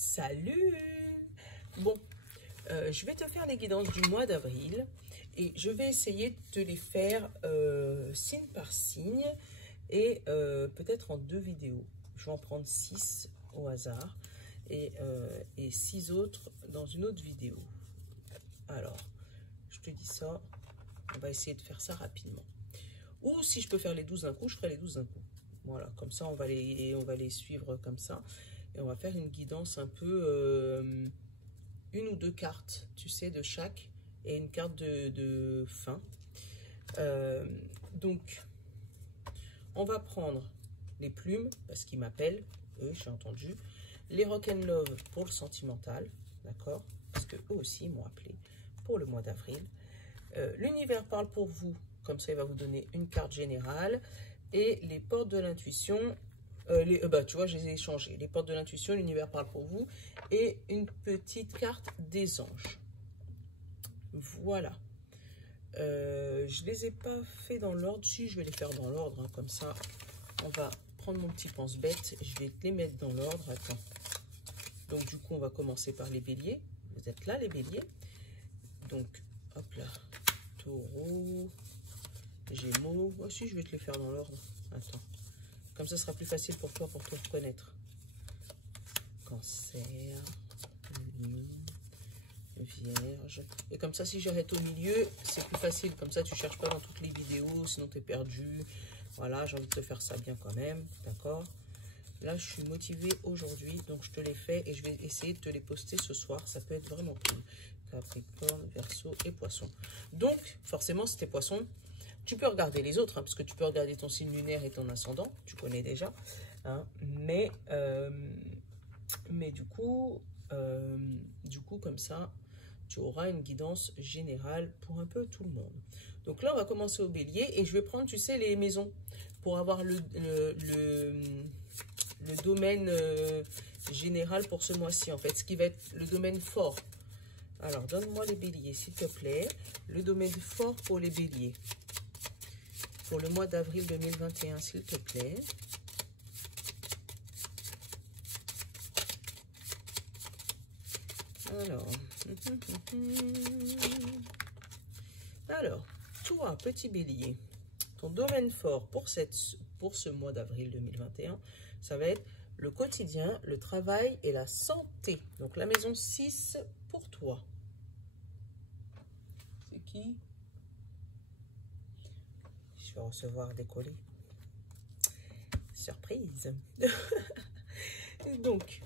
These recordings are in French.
Salut! Bon, je vais te faire les guidances du mois d'avril et je vais essayer de te les faire signe par signe et peut-être en 2 vidéos. Je vais en prendre 6 au hasard et 6 autres dans une autre vidéo. Alors, je te dis ça, on va essayer de faire ça rapidement. Ou si je peux faire les 12 d'un coup, je ferai les 12 d'un coup. Voilà, comme ça on va les suivre comme ça. Et on va faire une guidance un peu, une ou 2 cartes, tu sais, de chaque, et une carte de fin. Donc, on va prendre les plumes, parce qu'ils m'appellent, eux, j'ai entendu. Les Rock'n'Love pour le sentimental, d'accord? Parce que eux aussi m'ont appelé pour le mois d'avril. L'univers parle pour vous, comme ça il va vous donner une carte générale. Et les portes de l'intuition, tu vois, je les ai échangées. Les portes de l'intuition, l'univers parle pour vous. Et une petite carte des anges. Voilà. Je les ai pas fait dans l'ordre. Si, je vais les faire dans l'ordre. Hein, comme ça, on va prendre mon petit pense-bête. Je vais les mettre dans l'ordre. Attends. Donc, du coup, on va commencer par les béliers. Vous êtes là, les béliers. Donc, hop là. Taureau. Gémeaux. Oh, si, je vais te les faire dans l'ordre. Attends. Comme ça, ce sera plus facile pour toi, pour te reconnaître. Cancer, Lion, Vierge. Et comme ça, si j'arrête au milieu, c'est plus facile. Comme ça, tu ne cherches pas dans toutes les vidéos, sinon tu es perdu. Voilà, j'ai envie de te faire ça bien quand même. D'accord? Là, je suis motivée aujourd'hui, donc je te les fais et je vais essayer de te les poster ce soir. Ça peut être vraiment cool. Capricorne, Verseau et Poisson. Donc, forcément, si t'es Poisson, tu peux regarder les autres, hein, parce que tu peux regarder ton signe lunaire et ton ascendant, tu connais déjà. Hein, mais du coup, comme ça, tu auras une guidance générale pour un peu tout le monde. Donc là, on va commencer au bélier et je vais prendre, tu sais, les maisons pour avoir le domaine général pour ce mois-ci, en fait, ce qui va être le domaine fort. Alors, donne-moi les béliers, s'il te plaît. Le domaine fort pour les béliers. Pour le mois d'avril 2021, s'il te plaît. Alors, toi, petit bélier, ton domaine fort pour ce mois d'avril 2021, ça va être le quotidien, le travail et la santé. Donc, la maison 6 pour toi. C'est qui? Je vais recevoir des colis. Surprise. Donc,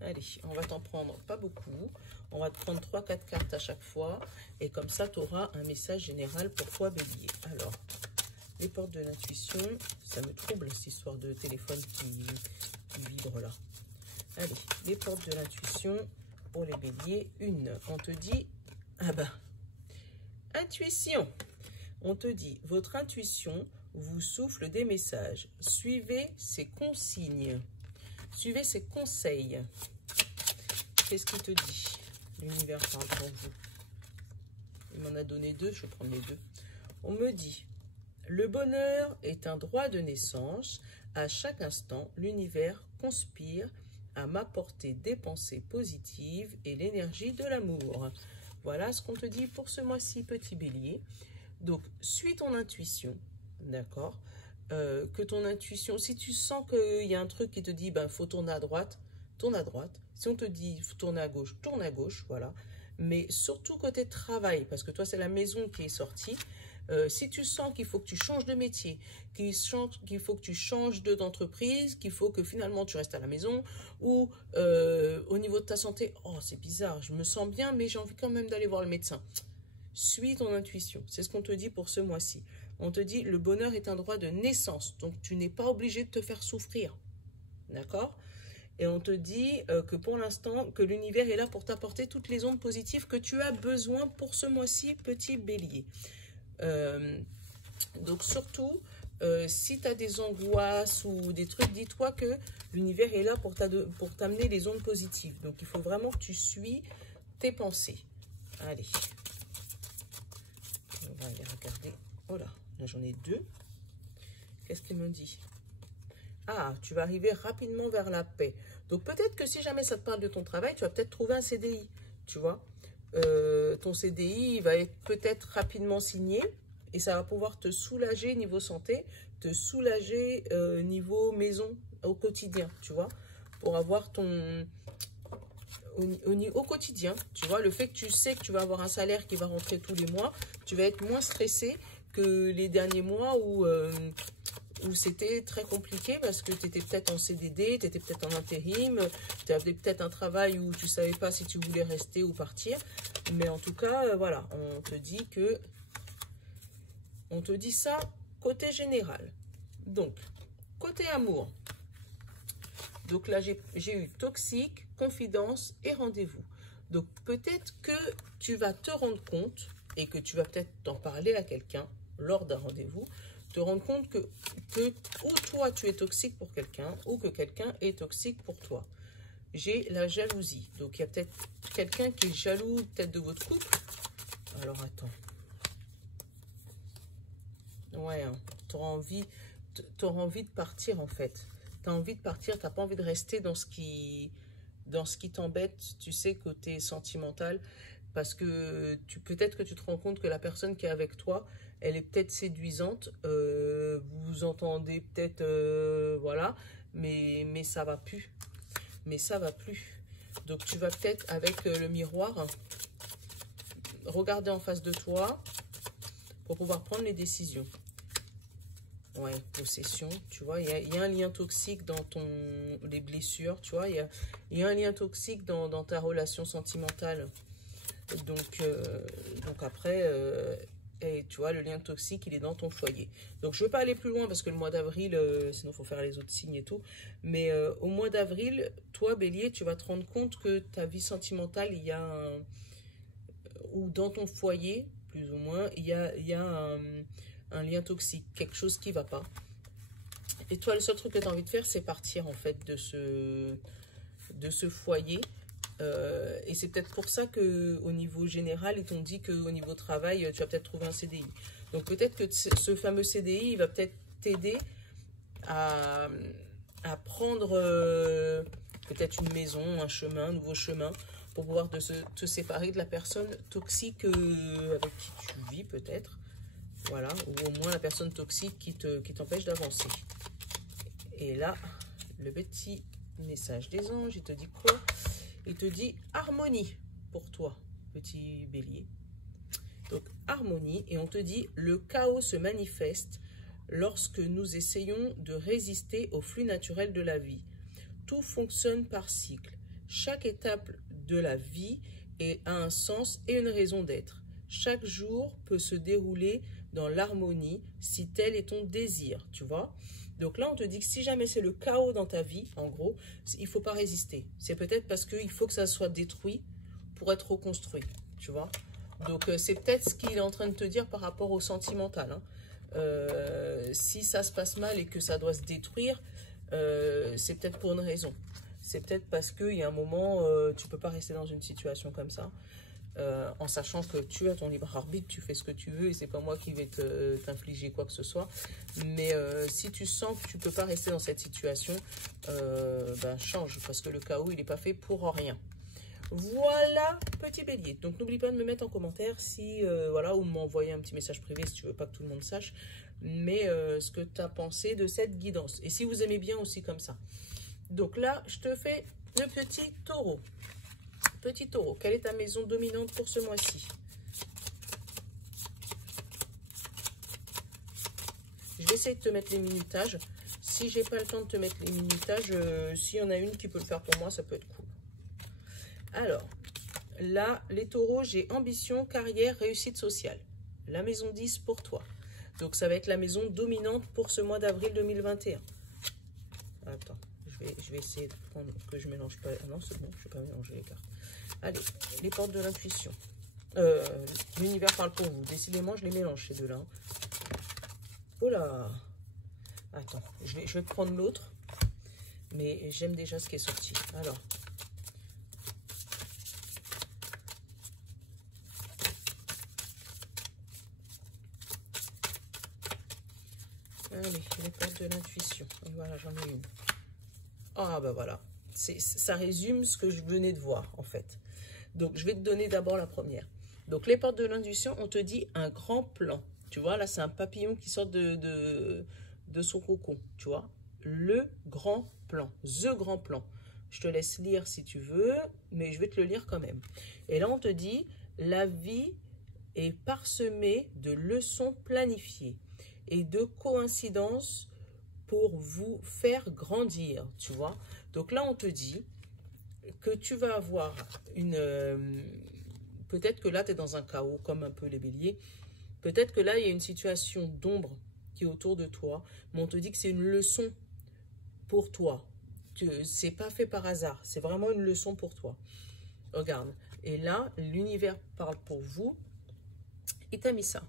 allez, on va t'en prendre pas beaucoup. On va te prendre 3-4 cartes à chaque fois. Et comme ça, tu auras un message général pour toi, bélier. Alors, les portes de l'intuition, ça me trouble cette histoire de téléphone qui vibre là. Allez, les portes de l'intuition pour les béliers. On te dit, ah ben, intuition. On te dit, votre intuition vous souffle des messages. Suivez ses consignes. Suivez ses conseils. Qu'est-ce qu'il te dit? L'univers parle pour vous. Il m'en a donné 2, je vais prendre les 2. On me dit, le bonheur est un droit de naissance. À chaque instant, l'univers conspire à m'apporter des pensées positives et l'énergie de l'amour. Voilà ce qu'on te dit pour ce mois-ci, petit bélier. Donc, suis ton intuition, d'accord? Que ton intuition, si tu sens qu'il y a un truc qui te dit, ben, faut tourner à droite, tourne à droite. Si on te dit, faut tourner à gauche, voilà. Mais surtout côté travail, parce que toi, c'est la maison qui est sortie. Si tu sens qu'il faut que tu changes de métier, qu'il faut que tu changes d'entreprise, qu'il faut que finalement tu restes à la maison, ou au niveau de ta santé, oh, c'est bizarre, je me sens bien, mais j'ai envie quand même d'aller voir le médecin. Suis ton intuition, c'est ce qu'on te dit pour ce mois-ci. On te dit, le bonheur est un droit de naissance, donc tu n'es pas obligé de te faire souffrir, d'accord? Et on te dit que pour l'instant, que l'univers est là pour t'apporter toutes les ondes positives que tu as besoin pour ce mois-ci, petit bélier. Donc surtout, si tu as des angoisses ou des trucs, dis-toi que l'univers est là pour t'amener les ondes positives. Donc il faut vraiment que tu suis tes pensées. Allez. On va aller regarder. Oh là j'en ai 2. Qu'est-ce qu'il me dit? Ah, tu vas arriver rapidement vers la paix. Donc peut-être que si jamais ça te parle de ton travail, tu vas peut-être trouver un CDI, tu vois. Ton CDI, il va être peut-être rapidement signé et ça va pouvoir te soulager niveau santé, te soulager niveau maison au quotidien, tu vois. Pour avoir ton... Au quotidien, tu vois, le fait que tu sais que tu vas avoir un salaire qui va rentrer tous les mois, tu vas être moins stressé que les derniers mois où c'était très compliqué parce que tu étais peut-être en CDD, tu étais peut-être en intérim, tu avais peut-être un travail où tu ne savais pas si tu voulais rester ou partir. Mais en tout cas, voilà, on te dit ça côté général. Donc, côté amour. Donc là, j'ai eu toxique, confidence et rendez-vous. Donc peut-être que tu vas te rendre compte et que tu vas peut-être t'en parler à quelqu'un lors d'un rendez-vous, te rendre compte que ou toi tu es toxique pour quelqu'un ou que quelqu'un est toxique pour toi. J'ai la jalousie. Donc il y a peut-être quelqu'un qui est jaloux peut-être de votre couple. Alors attends. Ouais, hein, tu auras envie de partir en fait. Tu as envie de partir, tu n'as pas envie de rester dans ce qui t'embête, tu sais, côté sentimental. Parce que peut-être que tu te rends compte que la personne qui est avec toi, elle est peut-être séduisante. Vous vous entendez peut-être, voilà, mais ça va plus. Mais ça va plus. Donc tu vas peut-être avec le miroir regarder en face de toi pour pouvoir prendre les décisions. Ouais, possession, tu vois, il y a un lien toxique dans les blessures, tu vois, il y a un lien toxique dans ta relation sentimentale. Donc après, tu vois, le lien toxique, il est dans ton foyer. Donc je ne veux pas aller plus loin parce que le mois d'avril, sinon il faut faire les autres signes et tout. Mais au mois d'avril, toi, Bélier, tu vas te rendre compte que ta vie sentimentale, il y a ou dans ton foyer, plus ou moins, il y a un lien toxique, quelque chose qui ne va pas. Et toi, le seul truc que tu as envie de faire, c'est partir en fait de ce foyer. Et c'est peut-être pour ça qu'au niveau général, ils t'ont dit qu'au niveau travail, tu vas peut-être trouver un CDI. Donc peut-être que ce fameux CDI, il va peut-être t'aider à prendre peut-être une maison, un chemin, un nouveau chemin, pour pouvoir te séparer de la personne toxique avec qui tu vis peut-être. Voilà, ou au moins la personne toxique qui t'empêche d'avancer. Et là, le petit message des anges, il te dit quoi? Il te dit harmonie pour toi, petit bélier. Donc harmonie, et on te dit le chaos se manifeste lorsque nous essayons de résister au flux naturel de la vie. Tout fonctionne par cycle. Chaque étape de la vie a un sens et une raison d'être. Chaque jour peut se dérouler dans l'harmonie si tel est ton désir, tu vois. Donc là, on te dit que si jamais c'est le chaos dans ta vie, en gros, il ne faut pas résister. C'est peut-être parce qu'il faut que ça soit détruit pour être reconstruit, tu vois. Donc c'est peut-être ce qu'il est en train de te dire par rapport au sentimental. Hein. Si ça se passe mal et que ça doit se détruire, c'est peut-être pour une raison. C'est peut-être parce qu'il y a un moment, tu ne peux pas rester dans une situation comme ça. En sachant que tu as ton libre arbitre, tu fais ce que tu veux et c'est pas moi qui vais t'infliger quoi que ce soit. Mais si tu sens que tu peux pas rester dans cette situation, ben change parce que le chaos il n'est pas fait pour rien. Voilà, petit bélier. Donc n'oublie pas de me mettre en commentaire si voilà, ou m'envoyer un petit message privé si tu veux pas que tout le monde sache, mais ce que tu as pensé de cette guidance. Et si vous aimez bien aussi comme ça. Donc là, je te fais le petit taureau. Petit taureau, quelle est ta maison dominante pour ce mois-ci? Je vais essayer de te mettre les minutages. Si j'ai pas le temps de te mettre les minutages, s'il y en a une qui peut le faire pour moi, ça peut être cool. Alors, là, les taureaux, j'ai ambition, carrière, réussite sociale. La maison 10 pour toi. Donc, ça va être la maison dominante pour ce mois d'avril 2021. Attends, je vais essayer de prendre que je mélange pas. Non, c'est bon, je ne vais pas mélanger les cartes. Allez, les portes de l'intuition. L'univers parle pour vous. Décidément, je les mélange ces deux-là. Oh là! Attends, je vais prendre l'autre. Mais j'aime déjà ce qui est sorti. Alors. Allez, les portes de l'intuition. Et voilà, j'en ai une. Ah, ben voilà. Ça résume ce que je venais de voir, en fait. Donc, je vais te donner d'abord la première. Donc, les portes de l'intuition, on te dit un grand plan. Tu vois, là, c'est un papillon qui sort de son cocon, tu vois. Le grand plan, the grand plan. Je te laisse lire si tu veux, mais je vais te le lire quand même. Et là, on te dit, la vie est parsemée de leçons planifiées et de coïncidences pour vous faire grandir, tu vois. Donc là, on te dit que tu vas avoir une... peut-être que là, tu es dans un chaos, comme un peu les béliers. Peut-être que là, il y a une situation d'ombre qui est autour de toi, mais on te dit que c'est une leçon pour toi. C'est pas fait par hasard, c'est vraiment une leçon pour toi. Regarde, et là, l'univers parle pour vous. Il t'a mis ça.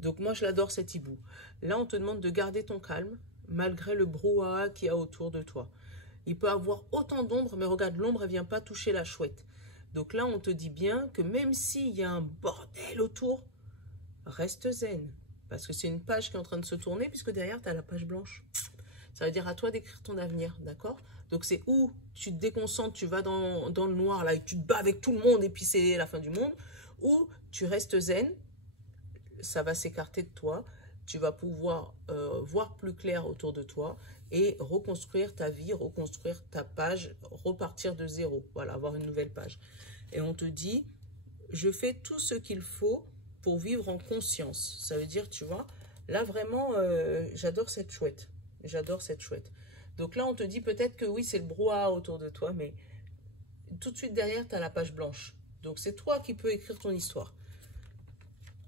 Donc moi, je l'adore cet hibou. Là, on te demande de garder ton calme, malgré le brouhaha qu'il y a autour de toi. Il peut avoir autant d'ombre, mais regarde, l'ombre, elle vient pas toucher la chouette. Donc là, on te dit bien que même s'il y a un bordel autour, reste zen. Parce que c'est une page qui est en train de se tourner, puisque derrière, tu as la page blanche. Ça veut dire à toi d'écrire ton avenir, d'accord? Donc c'est où tu te déconcentres, tu vas dans le noir, là, et tu te bats avec tout le monde, et puis c'est la fin du monde. Ou tu restes zen, ça va s'écarter de toi, tu vas pouvoir voir plus clair autour de toi, et reconstruire ta vie, reconstruire ta page, repartir de zéro, voilà, avoir une nouvelle page. Et on te dit, je fais tout ce qu'il faut pour vivre en conscience. Ça veut dire, tu vois, là vraiment, j'adore cette chouette. J'adore cette chouette. Donc là, on te dit peut-être que oui, c'est le brouhaha autour de toi, mais tout de suite derrière, tu as la page blanche. Donc c'est toi qui peux écrire ton histoire.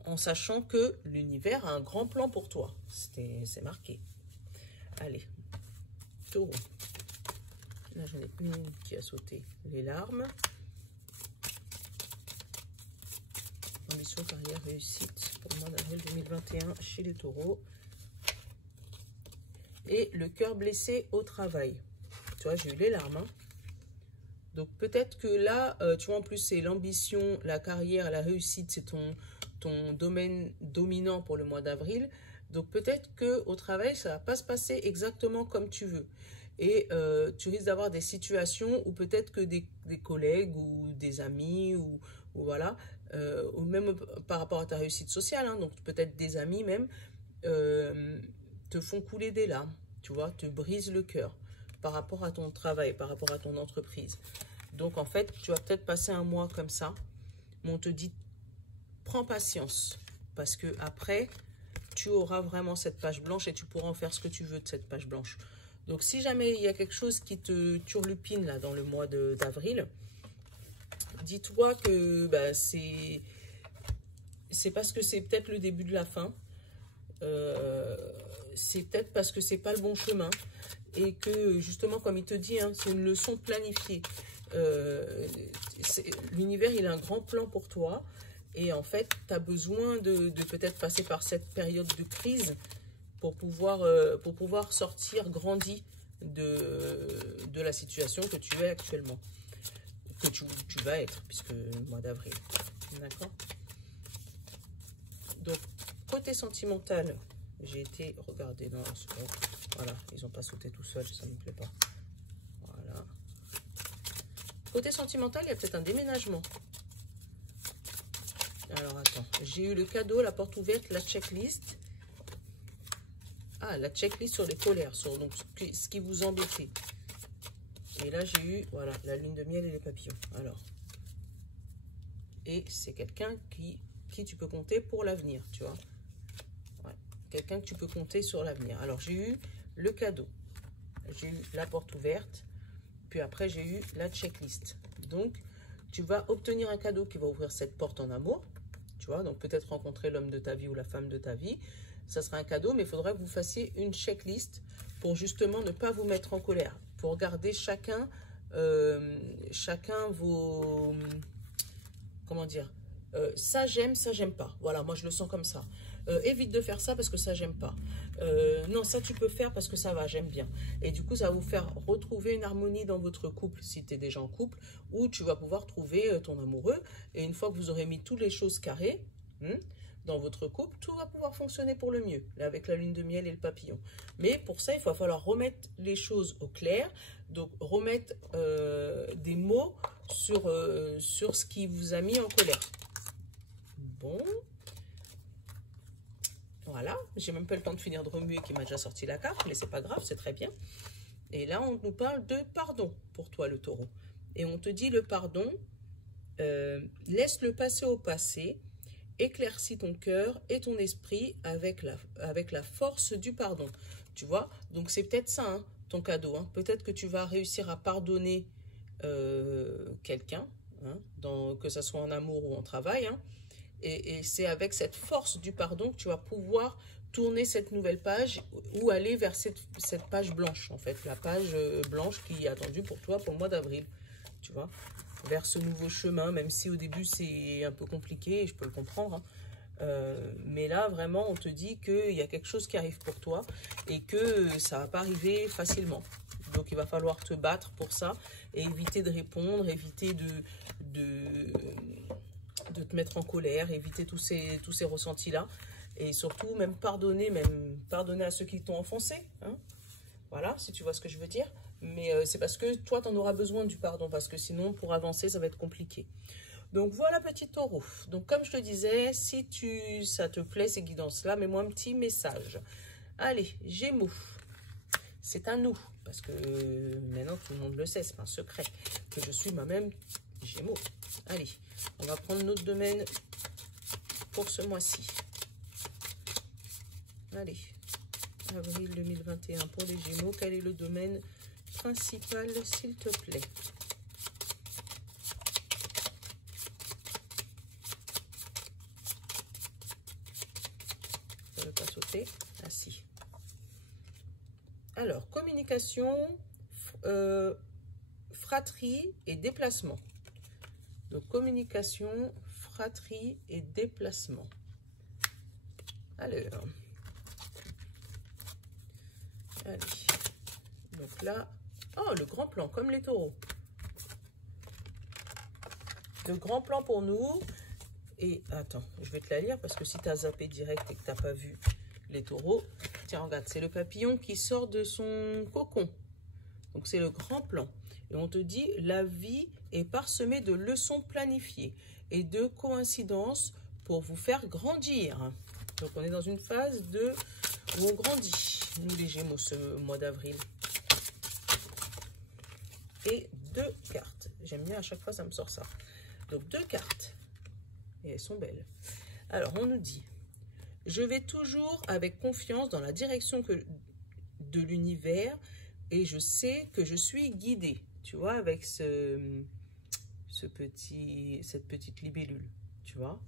En sachant que l'univers a un grand plan pour toi. C'est marqué. Allez, taureau. Là, j'en ai une qui a sauté les larmes. Ambition, carrière, réussite pour le mois d'avril 2021 chez les taureaux. Et le cœur blessé au travail. Tu vois, j'ai eu les larmes. Hein. Donc peut-être que là, tu vois, en plus, c'est l'ambition, la carrière, la réussite, c'est ton domaine dominant pour le mois d'avril. Donc peut-être qu'au travail, ça ne va pas se passer exactement comme tu veux. Et tu risques d'avoir des situations où peut-être que des collègues ou des amis ou voilà, ou même par rapport à ta réussite sociale, hein, donc peut-être des amis même, te font couler des larmes, tu vois, te brisent le cœur par rapport à ton travail, par rapport à ton entreprise. Donc, en fait, tu vas peut-être passer un mois comme ça, mais on te dit, prends patience, parce que après, tu auras vraiment cette page blanche et tu pourras en faire ce que tu veux de cette page blanche. Donc, si jamais il y a quelque chose qui te turlupine là dans le mois d'avril, dis-toi que bah, c'est parce que c'est peut-être le début de la fin. C'est peut-être parce que c'est pas le bon chemin et que justement comme il te dit hein, c'est une leçon planifiée. L'univers il a un grand plan pour toi et en fait tu as besoin de peut-être passer par cette période de crise pour pouvoir sortir grandi de la situation que tu es actuellement, que tu vas être puisque le mois d'avril, d'accord. Donc côté sentimental, j'ai été regarder dans ce bon, voilà, ils n'ont pas sauté tout seuls, ça ne me plaît pas. Voilà. Côté sentimental, il y a peut-être un déménagement. Alors attends, j'ai eu le cadeau, la porte ouverte, la checklist. Ah, la checklist sur les colères, sur donc ce qui vous embêtait. Et là j'ai eu, voilà, la lune de miel et les papillons. Alors, et c'est quelqu'un qui tu peux compter pour l'avenir, tu vois. Quelqu'un que tu peux compter sur l'avenir. Alors, j'ai eu le cadeau. J'ai eu la porte ouverte. Puis après, j'ai eu la checklist. Donc, tu vas obtenir un cadeau qui va ouvrir cette porte en amour. Tu vois, donc peut-être rencontrer l'homme de ta vie ou la femme de ta vie. Ça sera un cadeau, mais il faudra que vous fassiez une checklist pour justement ne pas vous mettre en colère. Pour garder chacun vos... Comment dire, ça j'aime pas. Voilà, moi je le sens comme ça. Évite de faire ça parce que ça j'aime pas. Non, ça tu peux faire parce que ça va, j'aime bien. Et du coup, ça va vous faire retrouver une harmonie dans votre couple si tu es déjà en couple, où tu vas pouvoir trouver ton amoureux. Et une fois que vous aurez mis toutes les choses carrées, dans votre couple, tout va pouvoir fonctionner pour le mieux, là, avec la lune de miel et le papillon. Mais pour ça, il va falloir remettre les choses au clair, donc remettre des mots sur ce qui vous a mis en colère. Bon, voilà, j'ai même pas le temps de finir de remuer qui m'a déjà sorti la carte, mais c'est pas grave, c'est très bien. Et là, on nous parle de pardon pour toi, le taureau. Et on te dit le pardon, laisse-le passer au passé, éclaircis ton cœur et ton esprit avec la force du pardon. Tu vois, donc c'est peut-être ça, hein, ton cadeau. Hein. Peut-être que tu vas réussir à pardonner quelqu'un, hein, que ce soit en amour ou en travail. Hein, et c'est avec cette force du pardon que tu vas pouvoir tourner cette nouvelle page ou aller vers cette page blanche, en fait. La page blanche qui est attendue pour toi pour le mois d'avril, tu vois. Vers ce nouveau chemin, même si au début c'est un peu compliqué, et je peux le comprendre. Hein. Mais là, vraiment, on te dit qu'il y a quelque chose qui arrive pour toi et que ça ne va pas arriver facilement. Donc, il va falloir te battre pour ça et éviter de répondre, éviter de te mettre en colère, éviter tous ces ressentis-là. Et surtout, même pardonner à ceux qui t'ont offensé. Hein. Voilà, si tu vois ce que je veux dire. Mais c'est parce que toi, tu en auras besoin du pardon. Parce que sinon, pour avancer, ça va être compliqué. Donc, voilà, petit taureau. Donc, comme je te disais, si ça te plaît, ces guidances-là, mets-moi un petit message. Allez, Gémeaux. C'est un nous. Parce que maintenant, tout le monde le sait. C'est pas un secret. Que je suis moi-même Gémeaux. Allez, on va prendre notre domaine pour ce mois-ci. Allez, avril 2021 pour les Gémeaux. Quel est le domaine principal, s'il te plaît? Ça ne veut pas sauter. Ah si. Alors, communication, fratrie et déplacement. Donc, communication, fratrie et déplacement. Alors, allez. Donc là, oh, le grand plan, comme les taureaux. Le grand plan pour nous. Et attends, je vais te la lire parce que si tu as zappé direct et que tu n'as pas vu les taureaux, tiens, regarde, c'est le papillon qui sort de son cocon. Donc, c'est le grand plan. Et on te dit, la vie est parsemée de leçons planifiées et de coïncidences pour vous faire grandir. Donc, on est dans une phase où on grandit, nous les Gémeaux, ce mois d'avril. Et 2 cartes. J'aime bien, à chaque fois, ça me sort ça. Donc, 2 cartes. Et elles sont belles. Alors, on nous dit, je vais toujours avec confiance dans la direction de l'univers et je sais que je suis guidée. Tu vois, avec cette petite libellule, tu vois.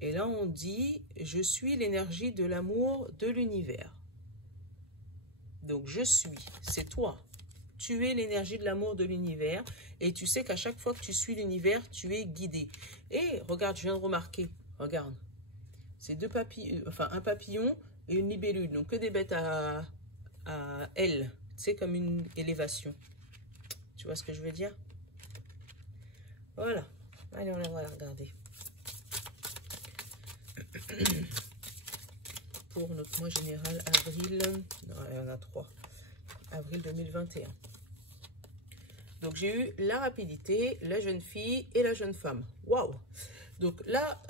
Et là, on dit, je suis l'énergie de l'amour de l'univers. Donc, je suis, c'est toi. Tu es l'énergie de l'amour de l'univers et tu sais qu'à chaque fois que tu suis l'univers, tu es guidé. Et regarde, je viens de remarquer, regarde, c'est un papillon et une libellule. Donc, que des bêtes à ailes, c'est comme une élévation. Tu vois ce que je veux dire? Voilà. Allez, on va regarder. Pour notre mois général, avril. Non, il y en a 3. Avril 2021. Donc, j'ai eu la rapidité, la jeune fille et la jeune femme. Waouh! Donc là,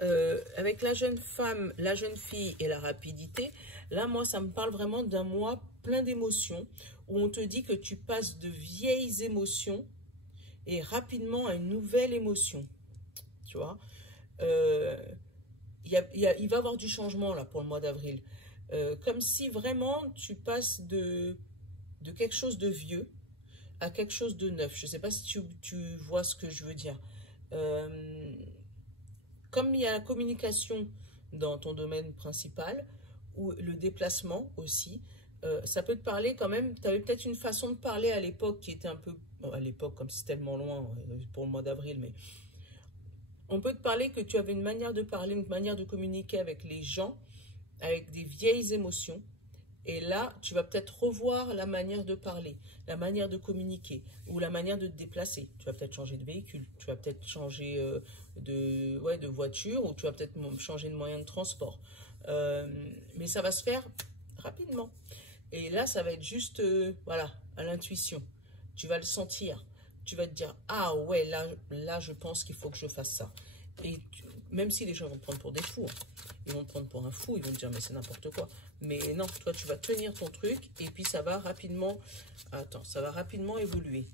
avec la jeune femme, la jeune fille et la rapidité, là, moi, ça me parle vraiment d'un mois plein d'émotions, où on te dit que tu passes de vieilles émotions et rapidement à une nouvelle émotion. Tu vois, il va y avoir du changement là pour le mois d'avril. Comme si vraiment tu passes de quelque chose de vieux à quelque chose de neuf. Je ne sais pas si tu vois ce que je veux dire. Comme il y a la communication dans ton domaine principal, ou le déplacement aussi, ça peut te parler quand même, tu avais peut-être une façon de parler à l'époque qui était un peu, bon, à l'époque comme c'est tellement loin pour le mois d'avril, mais on peut te parler que tu avais une manière de parler, une manière de communiquer avec les gens, avec des vieilles émotions, Et là, tu vas peut-être revoir la manière de parler, la manière de communiquer ou la manière de te déplacer. Tu vas peut-être changer de véhicule, tu vas peut-être changer de voiture ou tu vas peut-être changer de moyen de transport. Mais ça va se faire rapidement. Et là, ça va être juste, voilà, à l'intuition. Tu vas le sentir. Tu vas te dire, ah ouais, là je pense qu'il faut que je fasse ça. Et même si les gens vont te prendre pour des fous, hein, ils vont te prendre pour un fou, ils vont te dire, mais c'est n'importe quoi. Mais non, toi, tu vas tenir ton truc et puis ça va rapidement, attends, ça va rapidement évoluer.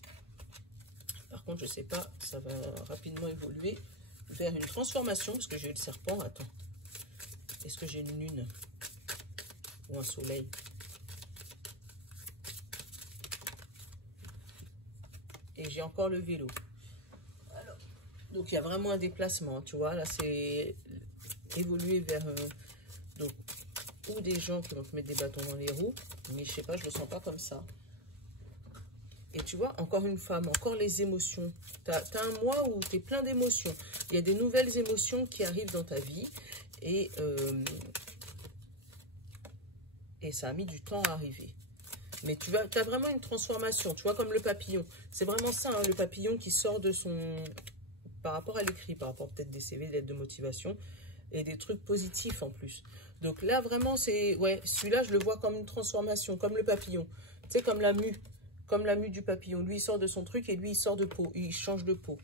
Par contre, je sais pas, ça va rapidement évoluer vers une transformation, parce que j'ai eu le serpent, attends. Est-ce que j'ai une lune ou un soleil? Et j'ai encore le vélo. Alors, donc, il y a vraiment un déplacement, tu vois. Là, c'est évoluer vers donc, ou des gens qui vont te mettre des bâtons dans les roues. Mais je sais pas, je le sens pas comme ça. Et tu vois, encore une femme, encore les émotions. Tu as un mois où tu es plein d'émotions. Il y a des nouvelles émotions qui arrivent dans ta vie. Et ça a mis du temps à arriver. Mais tu as vraiment une transformation, tu vois, comme le papillon. C'est vraiment ça, hein, le papillon qui sort de son... Par rapport à l'écrit, par rapport peut-être des CV, des lettres de motivation, et des trucs positifs en plus. Donc là, vraiment, c'est... Ouais, celui-là, je le vois comme une transformation, comme le papillon. Tu sais, comme la mue du papillon. Lui, il sort de son truc et lui, il sort de peau. Il change de peau.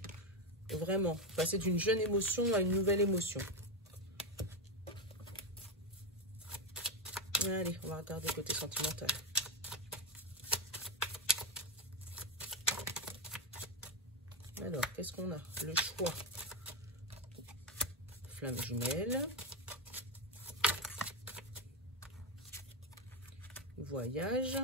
Vraiment. Passer d'une jeune émotion à une nouvelle émotion. Allez, on va regarder côté sentimental. Alors, qu'est-ce qu'on a? Le choix. Flamme jumelle. Voyage.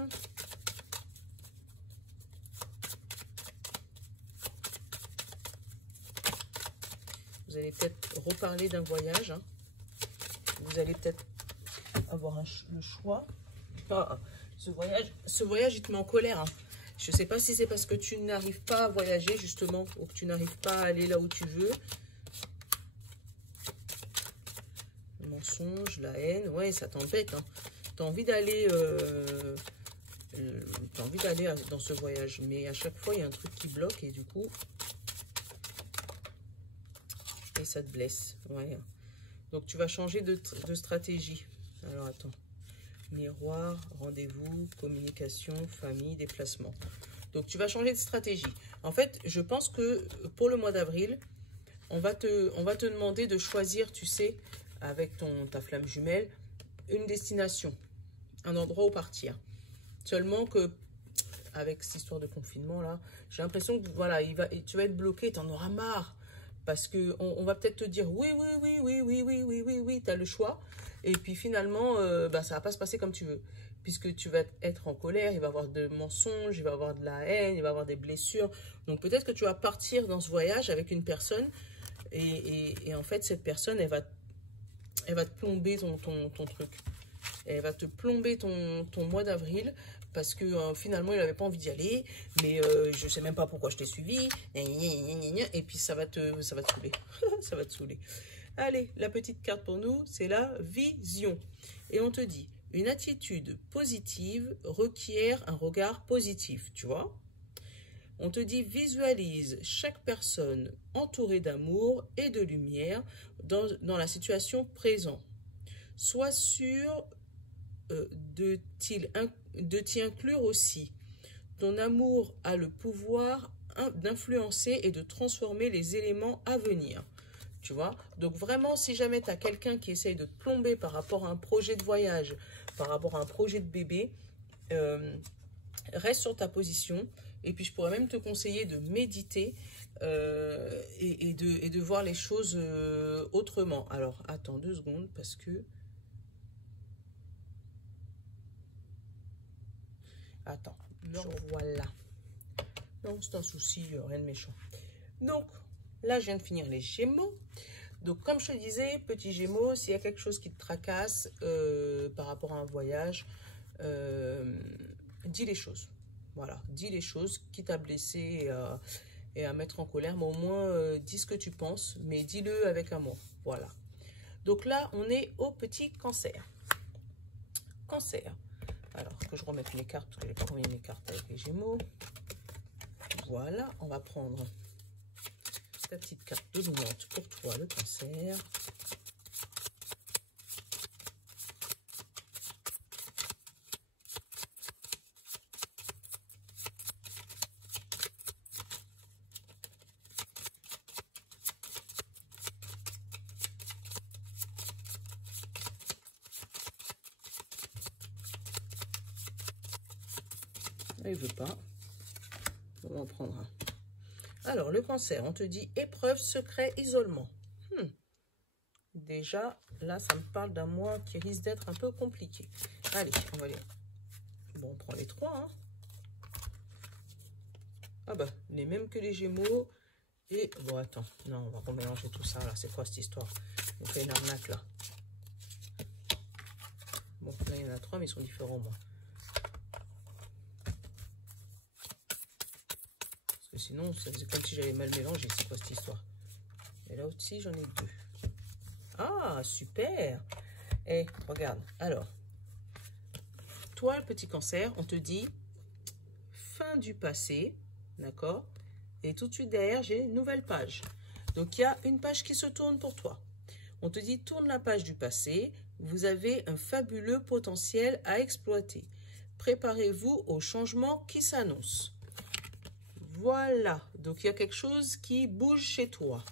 Vous allez peut-être reparler d'un voyage. Hein. Vous allez peut-être avoir le choix. Ah, ce voyage, il te met en colère. Hein. Je ne sais pas si c'est parce que tu n'arrives pas à voyager, justement, ou que tu n'arrives pas à aller là où tu veux. Le mensonge, la haine, ouais, ça t'embête. Hein. Tu as envie d'aller dans ce voyage, mais à chaque fois, il y a un truc qui bloque et du coup, et ça te blesse. Ouais. Donc, tu vas changer de stratégie. Alors, attends. Miroir, rendez-vous, communication, famille, déplacement. Donc, tu vas changer de stratégie. En fait, je pense que pour le mois d'avril, on va te demander de choisir, tu sais, avec ta flamme jumelle, une destination, un endroit où partir. Seulement que, avec cette histoire de confinement, là, j'ai l'impression que, voilà, tu vas être bloqué, tu en auras marre. Parce qu'on va peut-être te dire, oui, tu as le choix. Et puis finalement, ça va pas se passer comme tu veux. Puisque tu vas être en colère, il va y avoir de mensonges, il va y avoir de la haine, il va y avoir des blessures. Donc peut-être que tu vas partir dans ce voyage avec une personne. Et en fait, cette personne, elle va te plomber ton truc. Elle va te plomber ton mois d'avril. Parce que finalement, il n'avait pas envie d'y aller. Mais je ne sais même pas pourquoi je t'ai suivi. Et puis ça va te saouler. Ça va te saouler. Allez, la petite carte pour nous, c'est la vision. Et on te dit, une attitude positive requiert un regard positif, tu vois. On te dit, visualise chaque personne entourée d'amour et de lumière dans la situation présente. Sois sûr de t'y inclure aussi. Ton amour a le pouvoir d'influencer et de transformer les éléments à venir. Tu vois, donc vraiment, si jamais tu as quelqu'un qui essaye de te plomber par rapport à un projet de voyage, par rapport à un projet de bébé, reste sur ta position. Et puis, je pourrais même te conseiller de méditer et de voir les choses autrement. Alors, attends 2 secondes parce que... Attends, voilà. Non, c'est un souci, rien de méchant. Donc, là, je viens de finir les Gémeaux. Donc, comme je te disais, petit Gémeaux, s'il y a quelque chose qui te tracasse par rapport à un voyage, dis les choses. Voilà, dis les choses, quitte à blesser et à mettre en colère, mais au moins, dis ce que tu penses, mais dis-le avec amour. Voilà. Donc là, on est au petit Cancer. Cancer. Alors, que je remette mes cartes, parce que je n'ai pas remis mes cartes avec les Gémeaux. Voilà, on va prendre ta petite carte dominante pour toi, le Cancer. Il veut pas. On va en prendre un. Alors, le Cancer, on te dit épreuve, secret, isolement. Déjà, là, ça me parle d'un mois qui risque d'être un peu compliqué. Allez, on va aller. Bon, on prend les trois. Hein. Ah bah, les mêmes que les Gémeaux. Et bon, attends. Non, on va remélanger tout ça. Là, c'est quoi cette histoire? On fait une arnaque là. Bon, là, il y en a trois, mais ils sont différents, moi. Sinon, c'est comme si j'avais mal mélangé. C'est quoi cette histoire? Et là aussi, j'en ai deux. Ah, super! Et regarde. Alors, toi, le petit Cancer, on te dit fin du passé. D'accord? Et tout de suite derrière, j'ai une nouvelle page. Donc, il y a une page qui se tourne pour toi. On te dit tourne la page du passé. Vous avez un fabuleux potentiel à exploiter. Préparez-vous au changement qui s'annonce. Voilà, donc il y a quelque chose qui bouge chez toi.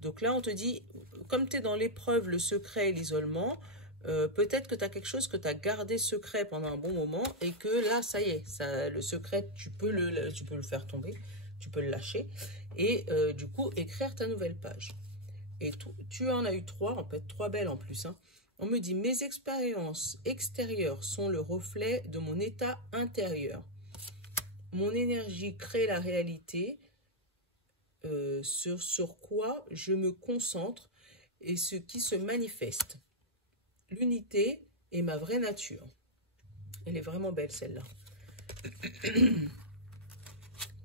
Donc là, on te dit, comme tu es dans l'épreuve, le secret et l'isolement, peut-être que tu as quelque chose que tu as gardé secret pendant un bon moment et que là, ça y est, ça, le secret, tu peux le faire tomber, tu peux le lâcher et du coup, écrire ta nouvelle page. Et tu en as eu trois, en fait, trois belles en plus. Hein. On me dit, mes expériences extérieures sont le reflet de mon état intérieur. Mon énergie crée la réalité sur quoi je me concentre et ce qui se manifeste. L'unité est ma vraie nature. Elle est vraiment belle celle-là.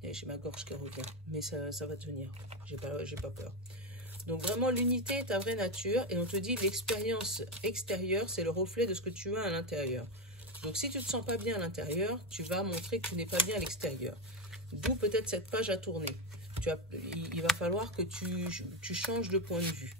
J'ai ma gorge qui revient, mais ça va tenir. J'ai pas peur. Donc vraiment, l'unité est ta vraie nature et on te dit l'expérience extérieure, c'est le reflet de ce que tu as à l'intérieur. Donc, si tu ne te sens pas bien à l'intérieur, tu vas montrer que tu n'es pas bien à l'extérieur. D'où peut-être cette page à tourner. Il va falloir que tu changes de point de vue.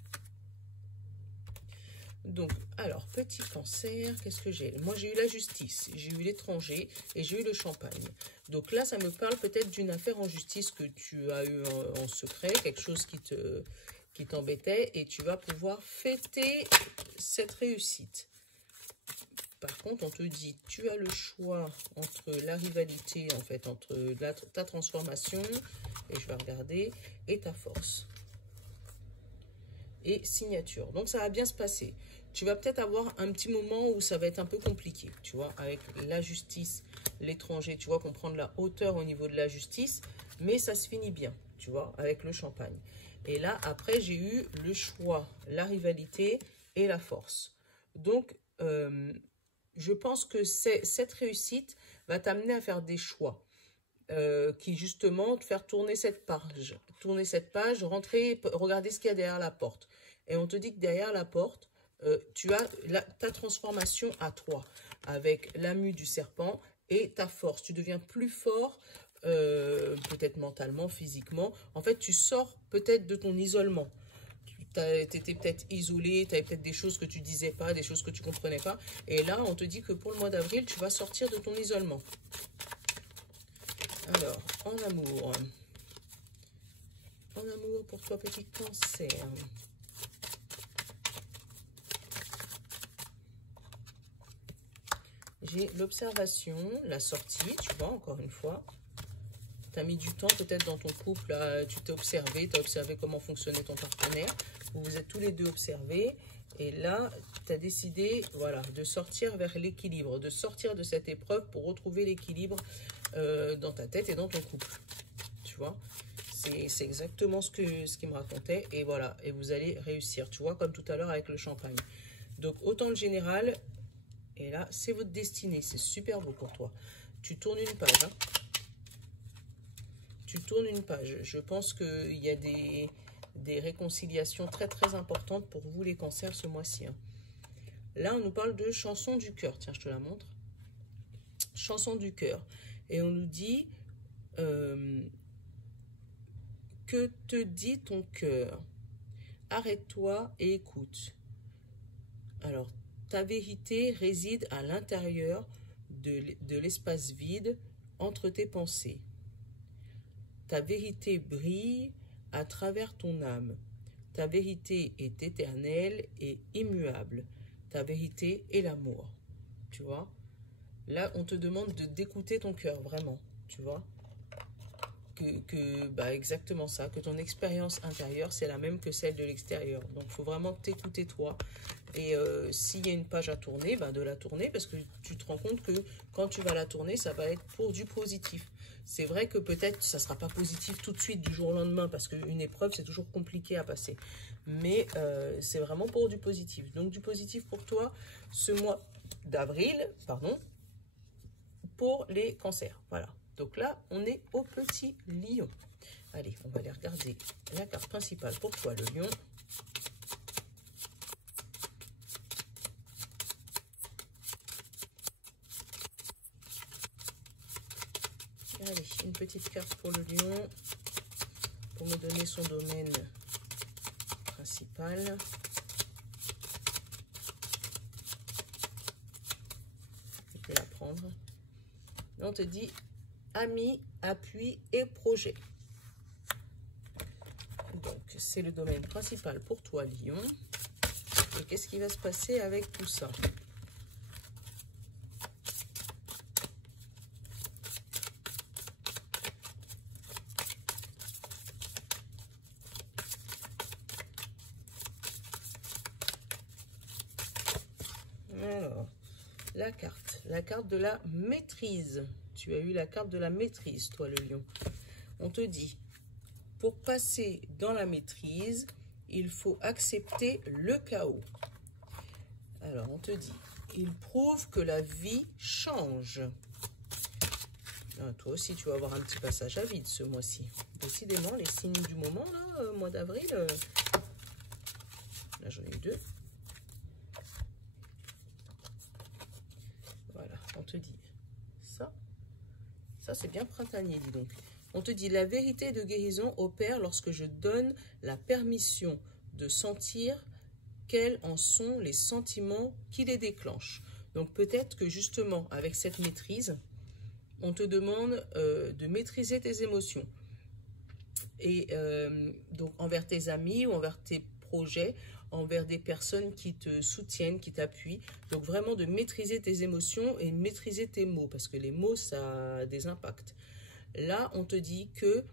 Donc, alors, petit Cancer, qu'est-ce que j'ai? Moi, j'ai eu la justice, j'ai eu l'étranger et j'ai eu le champagne. Donc là, ça me parle peut-être d'une affaire en justice que tu as eu en secret, quelque chose qui t'embêtait et tu vas pouvoir fêter cette réussite. Par contre, on te dit, tu as le choix entre la rivalité, en fait, entre ta transformation, et je vais regarder, et ta force. Et signature. Donc, ça va bien se passer. Tu vas peut-être avoir un petit moment où ça va être un peu compliqué, tu vois, avec la justice, l'étranger, tu vois, qu'on prend de la hauteur au niveau de la justice, mais ça se finit bien, tu vois, avec le champagne. Et là, après, j'ai eu le choix, la rivalité et la force. Donc, je pense que cette réussite va t'amener à faire des choix qui justement te faire tourner cette page, rentrer, regarder ce qu'il y a derrière la porte. Et on te dit que derrière la porte, tu as ta transformation à toi, avec la mue du serpent et ta force. Tu deviens plus fort, peut-être mentalement, physiquement. En fait, tu sors peut-être de ton isolement. Tu étais peut-être isolé, tu avais peut-être des choses que tu disais pas, des choses que tu comprenais pas. Et là, on te dit que pour le mois d'avril, tu vas sortir de ton isolement. Alors, en amour pour toi, petit Cancer. J'ai l'observation, la sortie, tu vois, encore une fois. Tu as mis du temps peut-être dans ton couple, là, tu t'es observé, tu as observé comment fonctionnait ton partenaire. Vous êtes tous les deux observés. Et là, tu as décidé, voilà, de sortir vers l'équilibre, de sortir de cette épreuve pour retrouver l'équilibre dans ta tête et dans ton couple. Tu vois, c'est exactement ce qu'il me racontait. Et voilà, et vous allez réussir, tu vois, comme tout à l'heure avec le champagne. Donc, autant le général, et là, c'est votre destinée. C'est super beau pour toi. Tu tournes une page, hein. Tu tournes une page. Je pense qu'il y a des réconciliations très très importantes pour vous les cancers ce mois-ci. Hein. Là, on nous parle de chanson du cœur. Tiens, je te la montre. chanson du cœur. Et on nous dit, que te dit ton cœur? Arrête-toi et écoute. Alors, ta vérité réside à l'intérieur de l'espace vide entre tes pensées. Ta vérité brille à travers ton âme. Ta vérité est éternelle et immuable. Ta vérité est l'amour. Tu vois? Là, on te demande d'écouter ton cœur, vraiment. Tu vois? Bah, exactement ça, que ton expérience intérieure, c'est la même que celle de l'extérieur. Donc, il faut vraiment t'écouter toi. Et s'il y a une page à tourner, bah, de la tourner, parce que tu te rends compte que quand tu vas la tourner, ça va être pour du positif. C'est vrai que peut-être ça ne sera pas positif tout de suite du jour au lendemain, parce qu'une épreuve, c'est toujours compliqué à passer. Mais c'est vraiment pour du positif. Donc, du positif pour toi, ce mois d'avril, pardon, pour les cancers. Voilà. Donc là, on est au petit lion. Allez, on va aller regarder la carte principale pour toi, le lion. Allez, une petite carte pour le lion, pour me donner son domaine principal. Je vais la prendre. On te dit amis, appui et projet. Donc, c'est le domaine principal pour toi, Lion. Et qu'est-ce qui va se passer avec tout ça? Alors, la carte de la maîtrise. Tu as eu la carte de la maîtrise, toi, le lion. On te dit, pour passer dans la maîtrise, il faut accepter le chaos. Alors, on te dit, il prouve que la vie change. Ah, toi aussi, tu vas avoir un petit passage à vide ce mois-ci. Décidément, les signes du moment, là, mois d'avril, là, j'en ai eu 2. Voilà, on te dit ça. Ça, c'est bien printanier, dis donc. On te dit, la vérité de guérison opère lorsque je donne la permission de sentir quels en sont les sentiments qui les déclenchent. Donc, peut-être que justement, avec cette maîtrise, on te demande de maîtriser tes émotions. Et donc, envers tes amis ou envers tes projets, envers des personnes qui te soutiennent, qui t'appuient. Donc, vraiment de maîtriser tes émotions et maîtriser tes mots, parce que les mots, ça a des impacts. Là, on te dit que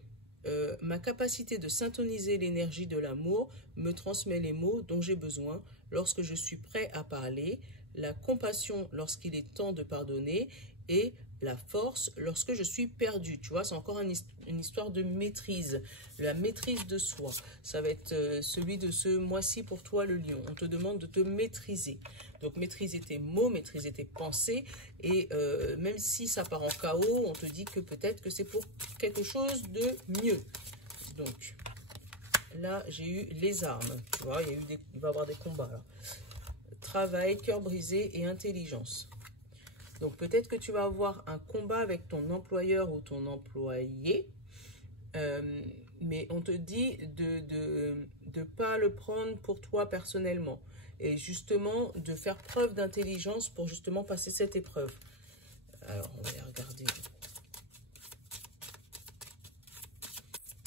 ma capacité de syntoniser l'énergie de l'amour me transmet les mots dont j'ai besoin lorsque je suis prêt à parler, la compassion lorsqu'il est temps de pardonner et la force lorsque je suis perdu. Tu vois, c'est encore une histoire de maîtrise, la maîtrise de soi. Ça va être celui de ce mois-ci pour toi, le lion. On te demande de te maîtriser. Donc, maîtriser tes mots, maîtriser tes pensées. Et même si ça part en chaos, on te dit que peut-être que c'est pour quelque chose de mieux. Donc, là, j'ai eu les armes. Tu vois, il va y avoir des combats, là. Travail, cœur brisé et intelligence. Donc, peut-être que tu vas avoir un combat avec ton employeur ou ton employé, mais on te dit de ne pas le prendre pour toi personnellement et justement de faire preuve d'intelligence pour justement passer cette épreuve. Alors, on va aller regarder.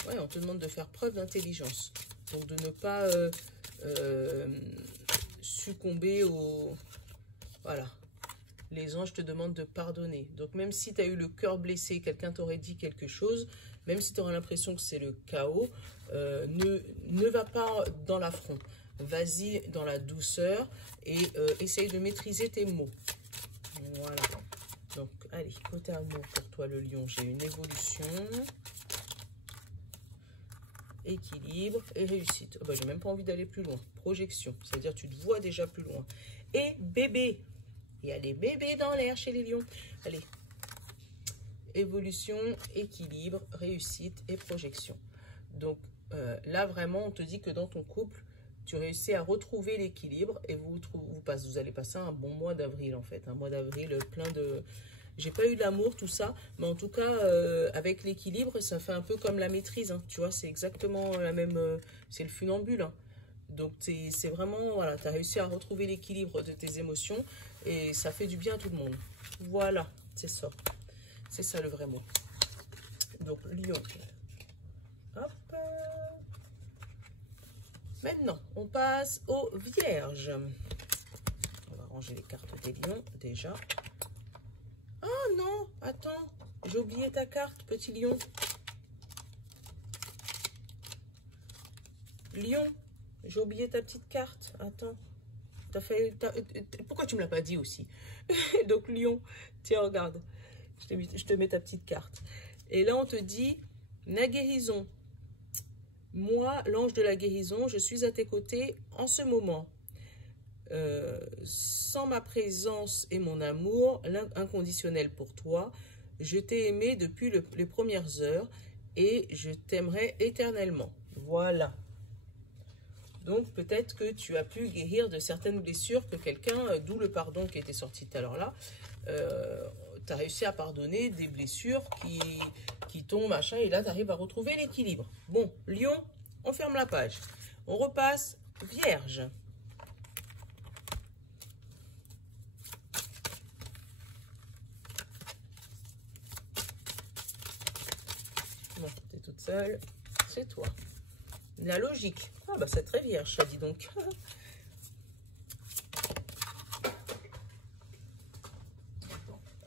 Ouais, on te demande de faire preuve d'intelligence. Donc, de ne pas succomber au... Voilà. Les anges te demandent de pardonner. Donc, même si tu as eu le cœur blessé, quelqu'un t'aurait dit quelque chose, même si tu auras l'impression que c'est le chaos, ne va pas dans l'affront. Vas-y dans la douceur et essaye de maîtriser tes mots. Voilà. Donc, allez, côté amour pour toi, le lion, j'ai une évolution, équilibre et réussite. Oh, bah, j'ai même pas envie d'aller plus loin. Projection, c'est-à-dire tu te vois déjà plus loin. Et bébé. Il y a des bébés dans l'air chez les lions. Allez. Évolution, équilibre, réussite et projection. Donc, là, vraiment, on te dit que dans ton couple, tu réussis à retrouver l'équilibre et vous allez passer un bon mois d'avril, en fait. Un mois d'avril plein j'ai pas eu l'amour, tout ça, mais en tout cas, avec l'équilibre, ça fait un peu comme la maîtrise, hein, tu vois, c'est exactement la même, c'est le funambule, hein. Donc, c'est vraiment, voilà, tu as réussi à retrouver l'équilibre de tes émotions et ça fait du bien à tout le monde. Voilà, c'est ça. C'est ça le vrai mot. Donc, lion. Hop. Maintenant, on passe aux vierges. On va ranger les cartes des lions, déjà. Oh non, attends, j'ai oublié ta carte, petit lion. Lion, j'ai oublié ta petite carte. Attends, pourquoi tu me l'as pas dit aussi? Donc, lion, tiens, regarde. Je te mets ta petite carte. Et là, on te dit, la guérison. Moi, l'ange de la guérison, je suis à tes côtés en ce moment. Sans ma présence et mon amour inconditionnel pour toi, je t'ai aimé depuis les premières heures et je t'aimerai éternellement. Voilà. Donc, peut-être que tu as pu guérir de certaines blessures que quelqu'un, d'où le pardon qui était sorti tout à l'heure là, tu as réussi à pardonner des blessures qui tombent, machin, et là, tu arrives à retrouver l'équilibre. Bon, lion, on ferme la page. On repasse vierge. Bon, tu es toute seule, c'est toi. La logique. Ah bah c'est très vierge, ça dit donc.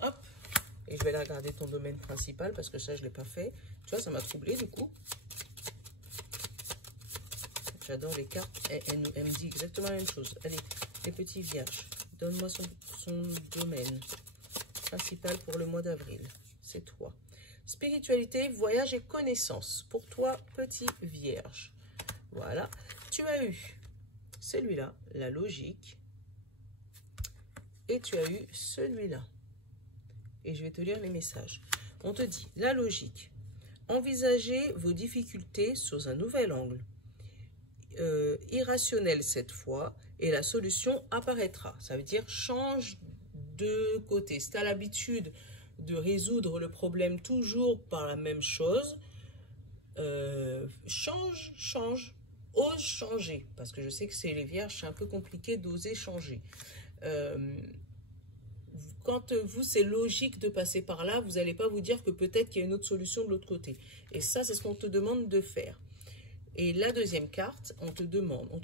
Hop. Et je vais aller regarder ton domaine principal parce que ça, je ne l'ai pas fait. Tu vois, ça m'a troublé du coup. J'adore les cartes. Elle me dit exactement la même chose. Allez, les petits vierges. Donne-moi son domaine principal pour le mois d'avril. C'est toi. Spiritualité, voyage et connaissance. Pour toi, petit vierge. Voilà. Tu as eu celui-là, la logique. Et tu as eu celui-là. Et je vais te lire les messages. On te dit, la logique. Envisagez vos difficultés sous un nouvel angle. Irrationnel cette fois. Et la solution apparaîtra. Ça veut dire change de côté. Si tu as l'habitude de résoudre le problème toujours par la même chose, change. Ose changer. Parce que je sais que c'est les vierges, c'est un peu compliqué d'oser changer. Quand vous, c'est logique de passer par là, vous n'allez pas vous dire que peut-être qu'il y a une autre solution de l'autre côté. Et ça, c'est ce qu'on te demande de faire. Et la deuxième carte, on te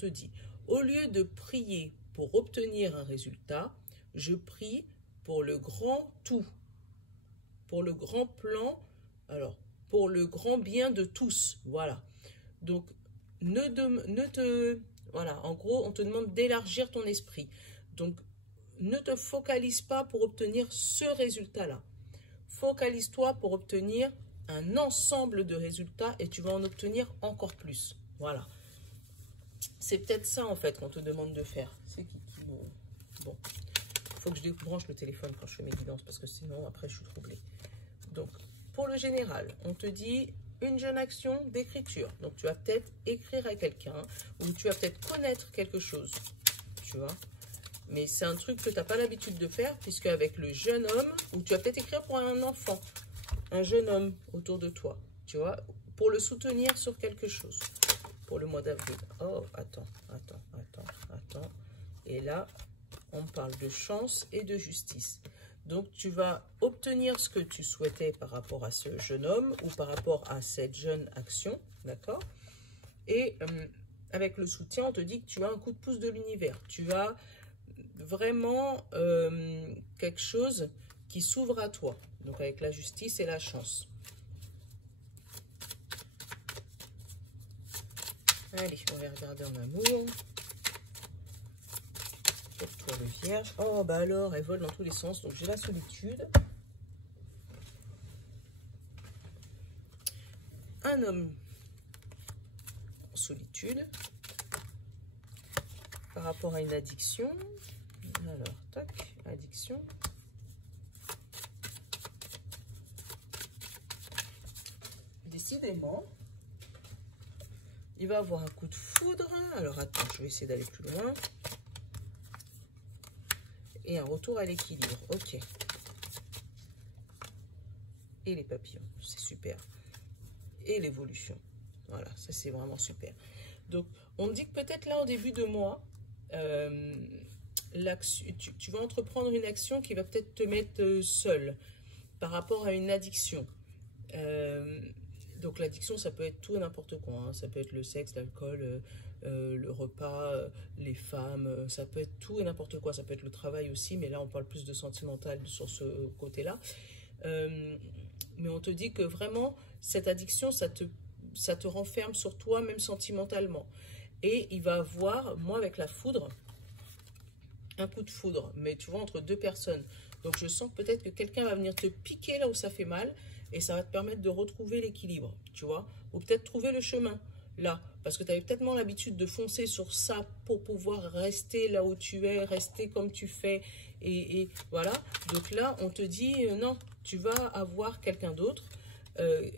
dit, au lieu de prier pour obtenir un résultat, je prie pour le grand tout, pour le grand plan, alors, pour le grand bien de tous. Voilà. Donc, voilà, en gros, on te demande d'élargir ton esprit. Donc, ne te focalise pas pour obtenir ce résultat-là. Focalise-toi pour obtenir un ensemble de résultats et tu vas en obtenir encore plus. Voilà. C'est peut-être ça, en fait, qu'on te demande de faire. C'est qui bon. Il faut que je débranche le téléphone quand je fais mes guidances parce que sinon, après, je suis troublée. Donc, pour le général, on te dit une jeune action d'écriture. Donc, tu vas peut-être écrire à quelqu'un ou tu vas peut-être connaître quelque chose. Tu vois ? Mais c'est un truc que tu n'as pas l'habitude de faire, puisque avec le jeune homme, ou tu vas peut-être écrire pour un enfant, un jeune homme autour de toi, tu vois, pour le soutenir sur quelque chose, pour le mois d'avril. Oh, attends. Et là, on parle de chance et de justice. Donc, tu vas obtenir ce que tu souhaitais par rapport à ce jeune homme ou par rapport à cette jeune action, d'accord? Et avec le soutien, on te dit que tu as un coup de pouce de l'univers. Tu as vraiment quelque chose qui s'ouvre à toi. Donc, avec la justice et la chance. Allez, on va regarder en amour. Pour toi, le vierge. Oh, bah alors, elle vole dans tous les sens. Donc, j'ai la solitude. Un homme en solitude. Par rapport à une addiction. Alors, tac, addiction. Décidément, il va avoir un coup de foudre. Alors, attends, je vais essayer d'aller plus loin. Et un retour à l'équilibre. Ok. et les papillons. C'est super. Et l'évolution. Voilà, ça c'est vraiment super. Donc, on dit que peut-être là, en début de mois, tu vas entreprendre une action qui va peut-être te mettre seul par rapport à une addiction. Donc l'addiction, ça peut être tout et n'importe quoi, hein. Ça peut être le sexe, l'alcool, le repas, les femmes, ça peut être tout et n'importe quoi. Ça peut être le travail aussi, mais là on parle plus de sentimental sur ce côté-là. Mais on te dit que vraiment, cette addiction, ça te renferme sur toi, même sentimentalement. Et il va avoir, moi avec la foudre, un coup de foudre, mais tu vois, entre deux personnes. Donc je sens peut-être que quelqu'un va venir te piquer là où ça fait mal, et ça va te permettre de retrouver l'équilibre, tu vois. Ou peut-être trouver le chemin, là. Parce que tu avais peut-être l'habitude de foncer sur ça pour pouvoir rester là où tu es, rester comme tu fais. Et voilà. Donc là, on te dit, non, tu vas avoir quelqu'un d'autre.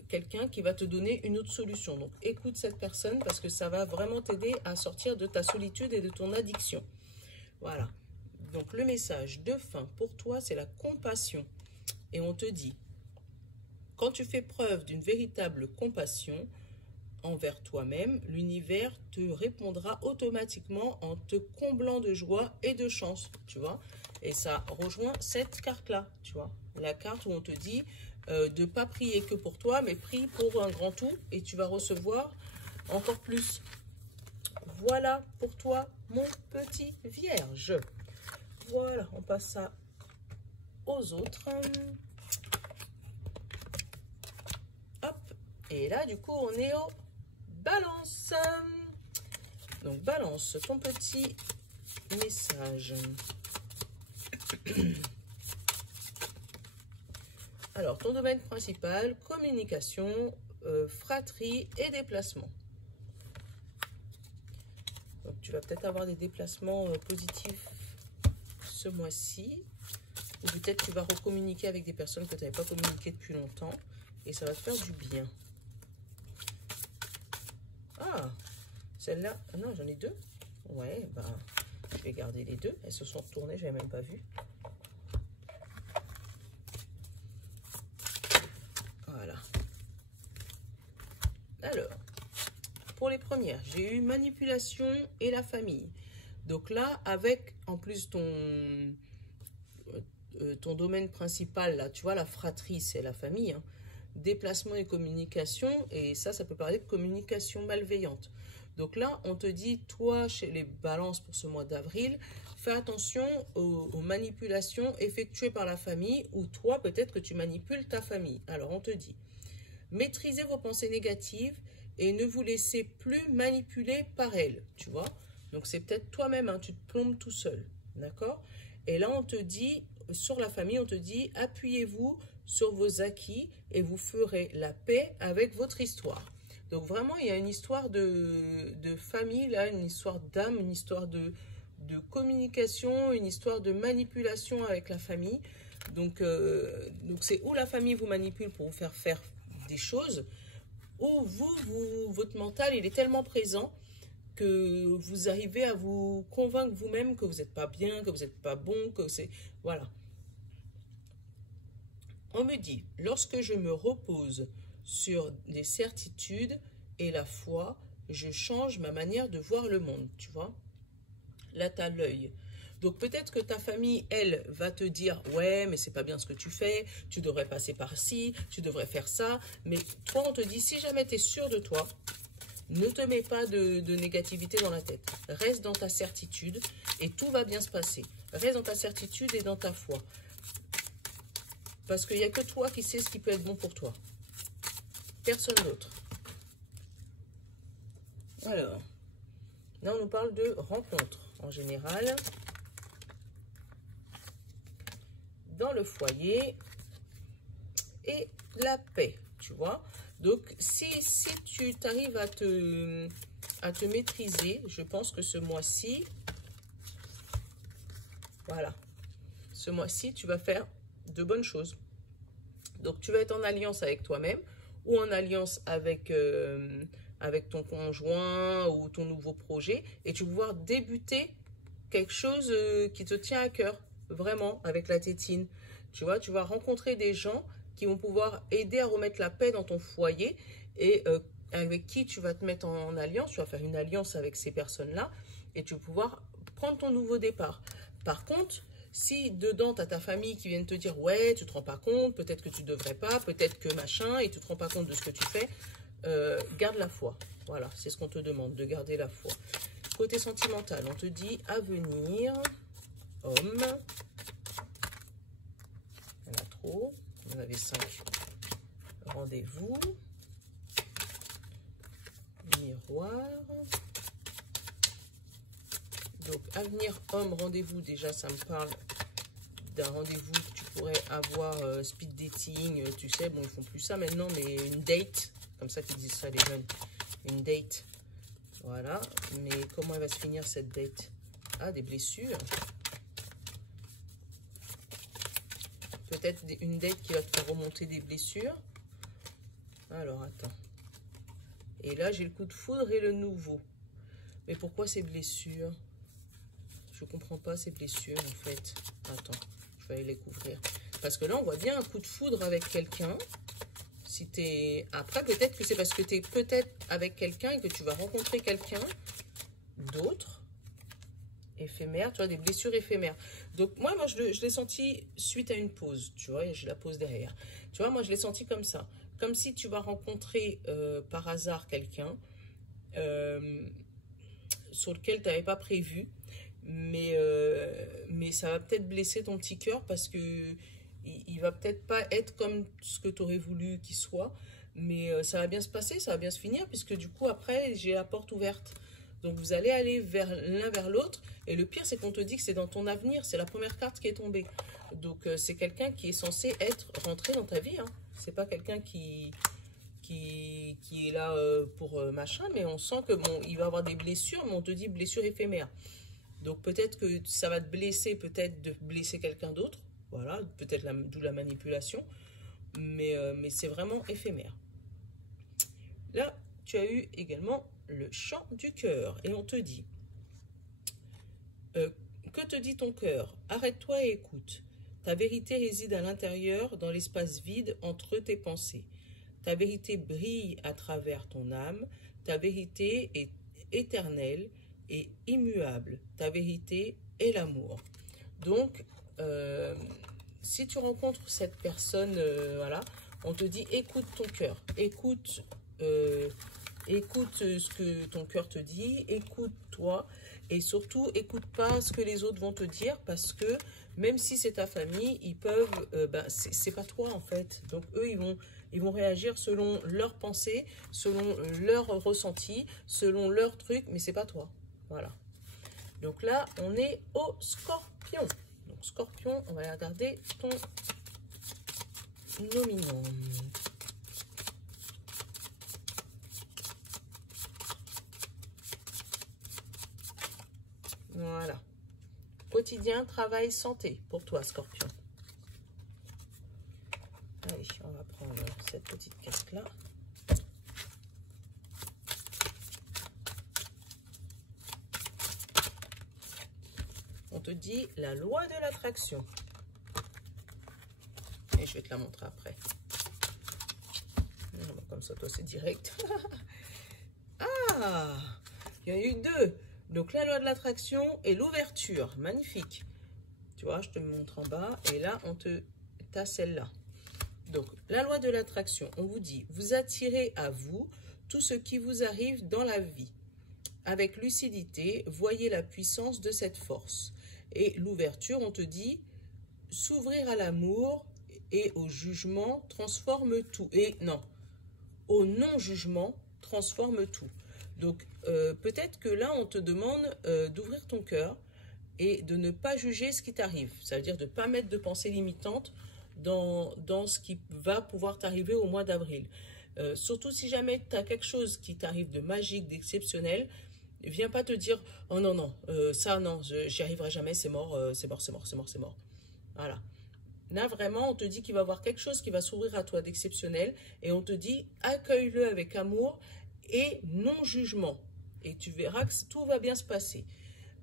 Quelqu'un qui va te donner une autre solution. Donc écoute cette personne parce que ça va vraiment t'aider à sortir de ta solitude et de ton addiction. Voilà. Donc le message de fin pour toi, c'est la compassion. Et on te dit, quand tu fais preuve d'une véritable compassion envers toi-même, l'univers te répondra automatiquement en te comblant de joie et de chance, tu vois. Et ça rejoint cette carte-là, tu vois. La carte où on te dit de ne pas prier que pour toi, mais prie pour un grand tout et tu vas recevoir encore plus. Voilà pour toi, mon petit vierge. Voilà, on passe ça aux autres. Hop, et là, du coup, on est au balance. Donc, balance ton petit message. Alors, ton domaine principal, communication, fratrie et déplacement. Donc, tu vas peut-être avoir des déplacements positifs ce mois-ci. Ou peut-être tu vas recommuniquer avec des personnes que tu n'avais pas communiqué depuis longtemps. Et ça va te faire du bien. Ah, celle-là. Ah non, j'en ai deux. Ouais, bah, je vais garder les deux. Elles se sont retournées, je n'avais même pas vu. Voilà. Alors, pour les premières, j'ai eu manipulation et la famille. Donc là, avec en plus ton domaine principal, là, tu vois, la fratrie, c'est la famille, hein. Déplacement et communication, et ça peut parler de communication malveillante. Donc là, on te dit, toi, chez les balances pour ce mois d'avril, fais attention aux manipulations effectuées par la famille, ou toi, peut-être que tu manipules ta famille. Alors, on te dit, maîtrisez vos pensées négatives et ne vous laissez plus manipuler par elles, tu vois. Donc, c'est peut-être toi-même, hein, tu te plombes tout seul, d'accord? Et là, on te dit, sur la famille, on te dit, appuyez-vous sur vos acquis et vous ferez la paix avec votre histoire. Donc vraiment, il y a une histoire de famille, là, une histoire d'âme, une histoire de communication, une histoire de manipulation avec la famille. Donc c'est où la famille vous manipule pour vous faire des choses, ou votre mental, il est tellement présent que vous arrivez à vous convaincre vous-même que vous n'êtes pas bien, que vous n'êtes pas bon, que c'est... Voilà. On me dit, lorsque je me repose sur des certitudes et la foi, je change ma manière de voir le monde, tu vois. Là, tu as l'œil. Donc, peut-être que ta famille, elle, va te dire, ouais, mais c'est pas bien ce que tu fais, tu devrais passer par ci, tu devrais faire ça. Mais toi, on te dit, si jamais tu es sûr de toi, ne te mets pas de négativité dans la tête. Reste dans ta certitude et tout va bien se passer. Reste dans ta certitude et dans ta foi. Parce qu'il n'y a que toi qui sais ce qui peut être bon pour toi. Personne d'autre. Alors, là on nous parle de rencontres en général. Dans le foyer et la paix, tu vois. Donc, si tu t'arrives à te maîtriser, je pense que ce mois-ci, voilà, ce mois-ci, tu vas faire de bonnes choses. Donc, tu vas être en alliance avec toi-même ou en alliance avec ton conjoint ou ton nouveau projet et tu vas pouvoir débuter quelque chose qui te tient à cœur, vraiment, avec la tétine. Tu vois, tu vas rencontrer des gens qui vont pouvoir aider à remettre la paix dans ton foyer et avec qui tu vas te mettre en alliance, tu vas faire une alliance avec ces personnes-là et tu vas pouvoir prendre ton nouveau départ. Par contre, si dedans, tu as ta famille qui vient te dire « Ouais, tu te rends pas compte, peut-être que tu devrais pas, peut-être que machin, et tu te rends pas compte de ce que tu fais », garde la foi. Voilà, c'est ce qu'on te demande, de garder la foi. Côté sentimental, on te dit « Avenir, homme ». Il y en a trop. On avait 5. Rendez-vous. Miroir. Donc, avenir, homme, rendez-vous. Déjà, ça me parle d'un rendez-vous que tu pourrais avoir, speed dating, tu sais, bon, ils font plus ça maintenant, mais une date, comme ça qu'ils disent ça les jeunes, une date, voilà, mais comment elle va se finir cette date? Ah, des blessures, peut-être une date qui va te faire remonter des blessures, alors, attends, et là, j'ai le coup de foudre et le nouveau, mais pourquoi ces blessures? Je comprends pas ces blessures, en fait, attends. Je vais aller les couvrir. Parce que là, on voit bien un coup de foudre avec quelqu'un. Si t'es... Après, peut-être que c'est parce que tu es peut-être avec quelqu'un et que tu vas rencontrer quelqu'un d'autre. Éphémère, tu vois, des blessures éphémères. Donc, moi je l'ai senti suite à une pause. Tu vois, j'ai la pause derrière. Tu vois, moi, je l'ai senti comme ça. Comme si tu vas rencontrer par hasard quelqu'un sur lequel tu n'avais pas prévu. Mais ça va peut-être blesser ton petit cœur parce que il va peut-être pas être comme ce que tu aurais voulu qu'il soit, mais ça va bien se passer, ça va bien se finir, puisque du coup après j'ai la porte ouverte. Donc vous allez aller vers l'un vers l'autre, et le pire c'est qu'on te dit que c'est dans ton avenir, c'est la première carte qui est tombée. Donc c'est quelqu'un qui est censé être rentré dans ta vie, hein. C'est pas quelqu'un qui est là pour machin, mais on sent que bon, il va avoir des blessures, mais on te dit blessures éphémères. Donc peut-être que ça va te blesser, peut-être de blesser quelqu'un d'autre. Voilà, peut-être d'où la manipulation. Mais c'est vraiment éphémère. Là, tu as eu également le chant du cœur. Et on te dit, que te dit ton cœur? Arrête-toi et écoute. Ta vérité réside à l'intérieur, dans l'espace vide entre tes pensées. Ta vérité brille à travers ton âme. Ta vérité est éternelle et immuable. Ta vérité est l'amour. Donc, si tu rencontres cette personne, voilà, on te dit écoute ton cœur, écoute ce que ton cœur te dit, écoute-toi et surtout écoute pas ce que les autres vont te dire parce que même si c'est ta famille, ils peuvent, c'est pas toi en fait. Donc eux, ils vont réagir selon leurs pensées, selon leur ressenti, selon leur truc, mais c'est pas toi. Voilà. Donc là, on est au Scorpion. Donc Scorpion, on va regarder ton nominant. Voilà. Quotidien, travail, santé pour toi, Scorpion. Allez, on va prendre cette petite carte-là. On te dit la loi de l'attraction. Et je vais te la montrer après. Comme ça, toi, c'est direct. Ah, il y en a eu 2. Donc, la loi de l'attraction et l'ouverture. Magnifique. Tu vois, je te montre en bas. Et là, t'as celle-là. Donc, la loi de l'attraction, on vous dit, vous attirez à vous tout ce qui vous arrive dans la vie. Avec lucidité, voyez la puissance de cette force. Et l'ouverture, on te dit, s'ouvrir à l'amour et au jugement transforme tout. Et non, au non-jugement transforme tout. Donc, peut-être que là, on te demande d'ouvrir ton cœur et de ne pas juger ce qui t'arrive. Ça veut dire de ne pas mettre de pensées limitantes dans ce qui va pouvoir t'arriver au mois d'avril. Surtout si jamais tu as quelque chose qui t'arrive de magique, d'exceptionnel, viens pas te dire « Oh non, non, ça non, j'y arriverai jamais, c'est mort, c'est mort, c'est mort, c'est mort, c'est mort. » Voilà. Là, vraiment, on te dit qu'il va y avoir quelque chose qui va s'ouvrir à toi d'exceptionnel et on te dit « Accueille-le avec amour et non-jugement. » Et tu verras que tout va bien se passer.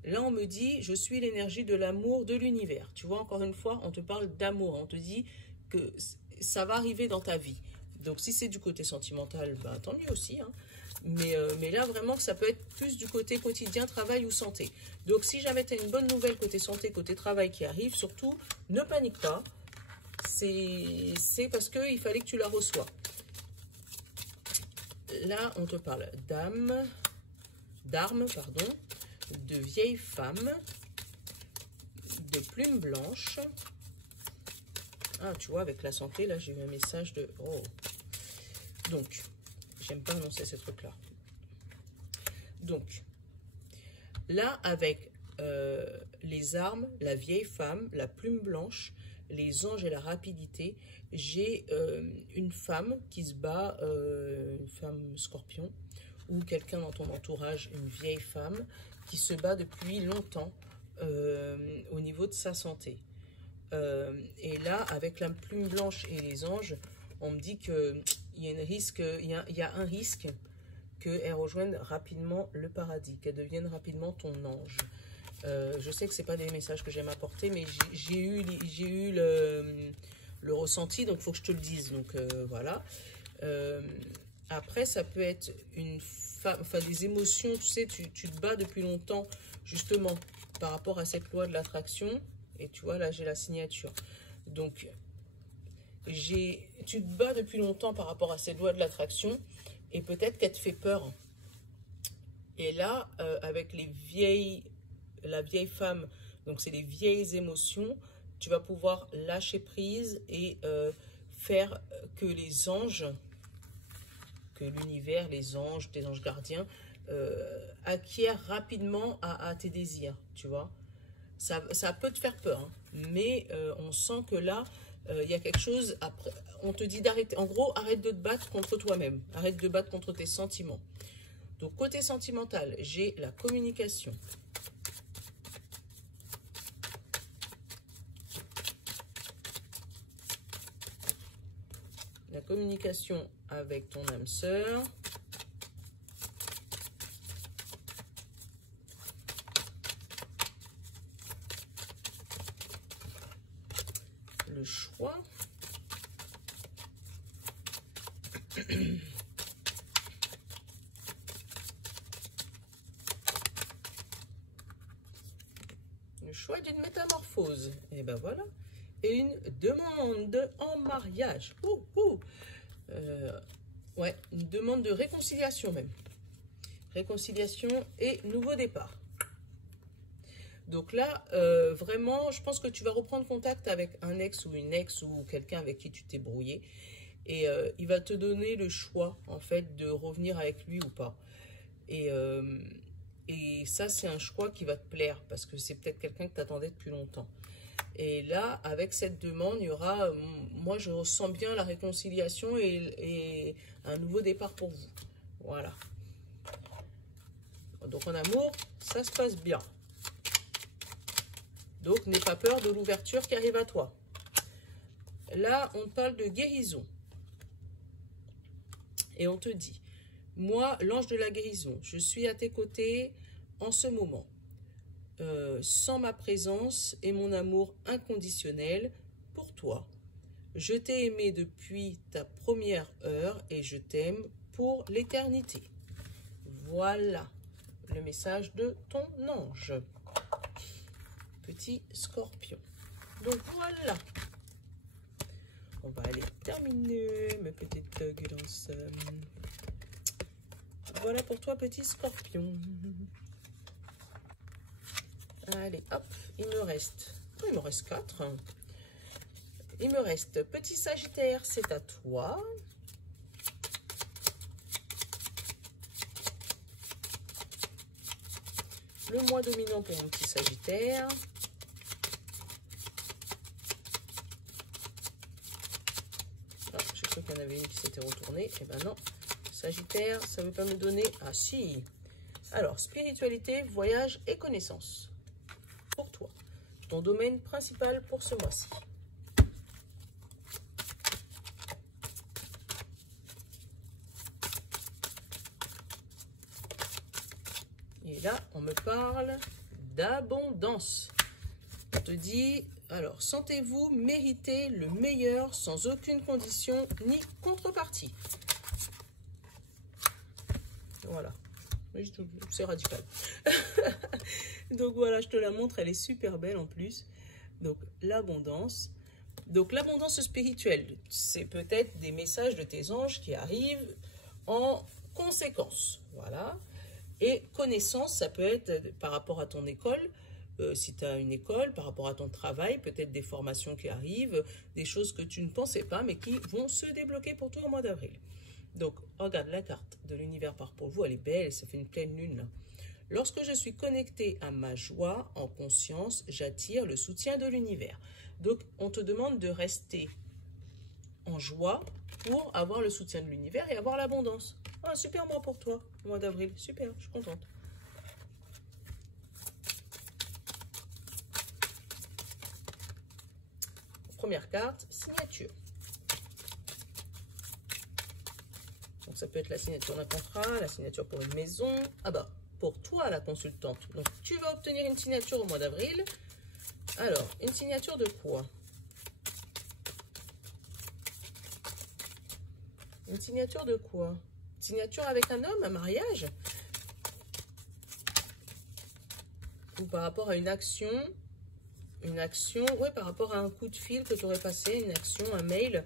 Là, on me dit « Je suis l'énergie de l'amour de l'univers. » Tu vois, encore une fois, on te parle d'amour. On te dit que ça va arriver dans ta vie. Donc, si c'est du côté sentimental, bah, tant mieux aussi, hein. Mais là, vraiment, ça peut être plus du côté quotidien, travail ou santé. Donc, si jamais tu as une bonne nouvelle côté santé, côté travail qui arrive, surtout, ne panique pas. C'est parce qu'il fallait que tu la reçois. Là, on te parle d'armes, pardon, de vieilles femmes, de plumes blanches. Ah, tu vois, avec la santé, là, j'ai eu un message de... Oh. Donc, j'aime pas annoncer ces trucs-là. Donc, là, avec les armes, la vieille femme, la plume blanche, les anges et la rapidité, j'ai une femme qui se bat, une femme scorpion, ou quelqu'un dans ton entourage, une vieille femme, qui se bat depuis longtemps au niveau de sa santé. Et là, avec la plume blanche et les anges, on me dit qu'il y a un risque qu'elle rejoigne rapidement le paradis, qu'elle devienne rapidement ton ange. Je sais que ce n'est pas des messages que j'aime apporter, mais j'ai eu le ressenti, donc il faut que je te le dise. Donc voilà. Après, ça peut être une femme, enfin des émotions, tu sais, tu te bats depuis longtemps, justement, par rapport à cette loi de l'attraction. Et tu vois, là, j'ai la signature. Donc, tu te bats depuis longtemps par rapport à cette loi de l'attraction, et peut-être qu'elle te fait peur. Et là, avec la vieille femme, donc c'est les vieilles émotions, tu vas pouvoir lâcher prise et faire que les anges, que l'univers, les anges, tes anges gardiens, acquièrent rapidement à tes désirs, tu vois. Ça peut te faire peur, hein, mais on sent que là, il y a quelque chose, après, on te dit d'arrêter. En gros, arrête de te battre contre toi-même, arrête de battre contre tes sentiments. Donc, côté sentimental, j'ai la communication. La communication avec ton âme sœur. Le choix. Le choix d'une métamorphose. Et ben voilà. Et une demande en mariage. Ouais, une demande de réconciliation même. Réconciliation et nouveau départ. Donc là, vraiment, je pense que tu vas reprendre contact avec un ex ou une ex ou quelqu'un avec qui tu t'es brouillé. Et il va te donner le choix, en fait, de revenir avec lui ou pas. Et ça, c'est un choix qui va te plaire parce que c'est peut-être quelqu'un que tu attendais depuis longtemps. Et là, avec cette demande, il y aura, moi, je ressens bien la réconciliation et un nouveau départ pour vous. Voilà. Donc, en amour, ça se passe bien. Donc, n'aie pas peur de l'ouverture qui arrive à toi. Là, on parle de guérison. Et on te dit, moi, l'ange de la guérison, je suis à tes côtés en ce moment. Sans ma présence et mon amour inconditionnel pour toi. Je t'ai aimé depuis ta première heure et je t'aime pour l'éternité. Voilà le message de ton ange. Petit scorpion. Donc voilà. On va aller terminer mes petites guidances. Voilà pour toi, petit scorpion. Allez, hop, il me reste 4. Il me reste petit sagittaire, c'est à toi. Le mois dominant pour mon petit sagittaire. Ah, j'ai cru qu'il y en avait une qui s'était retournée. Eh ben non, sagittaire, ça ne veut pas me donner... Ah si. Alors, spiritualité, voyage et connaissance. Pour toi, ton domaine principal pour ce mois-ci. Et là, on me parle d'abondance. On te dit, Alors, sentez-vous mériter le meilleur sans aucune condition ni contrepartie. Voilà. C'est radical. Donc voilà, je te la montre, elle est super belle en plus. Donc l'abondance. Donc l'abondance spirituelle, c'est peut-être des messages de tes anges qui arrivent en conséquence. Voilà. Et connaissance, ça peut être par rapport à ton école, si tu as une école, par rapport à ton travail, peut-être des formations qui arrivent, des choses que tu ne pensais pas, mais qui vont se débloquer pour toi au mois d'avril. Donc, regarde la carte de l'univers part pour vous, elle est belle, ça fait une pleine lune là. Lorsque je suis connectée à ma joie en conscience, j'attire le soutien de l'univers. Donc, on te demande de rester en joie pour avoir le soutien de l'univers et avoir l'abondance. Ah, super mois pour toi, le mois d'avril. Super, je suis contente. Première carte, signature. Donc, ça peut être la signature d'un contrat, la signature pour une maison. Ah bah, pour toi, la consultante. Donc, tu vas obtenir une signature au mois d'avril. Alors, une signature de quoi? Une signature de quoi? Signature avec un homme, un mariage? Ou par rapport à une action, ouais, par rapport à un coup de fil que tu aurais passé, une action, un mail.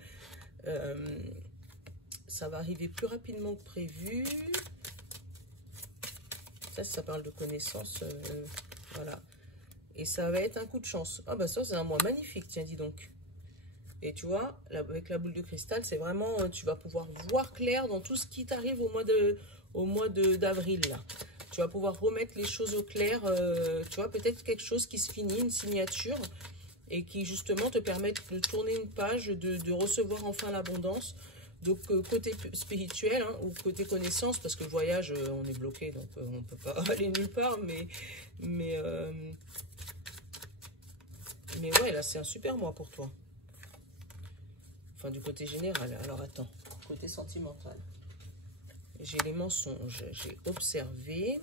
Ça va arriver plus rapidement que prévu. Ça parle de connaissance. Voilà. Et ça va être un coup de chance. Ah bah ça, c'est un mois magnifique, tiens, dis donc. Et tu vois, avec la boule de cristal, c'est vraiment, tu vas pouvoir voir clair dans tout ce qui t'arrive au mois d'avril, là. Tu vas pouvoir remettre les choses au clair, tu vois, peut-être quelque chose qui se finit, une signature, et qui justement te permet de tourner une page, de recevoir enfin l'abondance. Donc, côté spirituel, hein, ou côté connaissance, parce que le voyage, on est bloqué, donc on ne peut pas aller nulle part, mais ouais, là, c'est un super mois pour toi. Enfin, du côté général. Alors, attends. Côté sentimental. J'ai les mensonges. J'ai observé.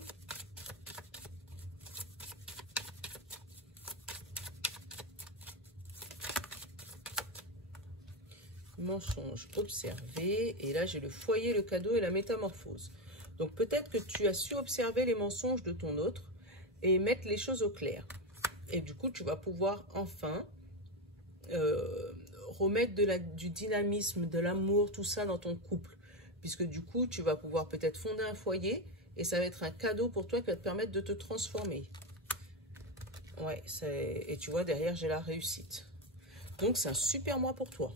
Mensonges observés. Et là, j'ai le foyer, le cadeau et la métamorphose. Donc, peut-être que tu as su observer les mensonges de ton autre et mettre les choses au clair. Et du coup, tu vas pouvoir enfin remettre du dynamisme, de l'amour, tout ça dans ton couple. Puisque du coup, tu vas pouvoir peut-être fonder un foyer et ça va être un cadeau pour toi qui va te permettre de te transformer. Ouais, et tu vois, derrière, j'ai la réussite. Donc, c'est un super mois pour toi.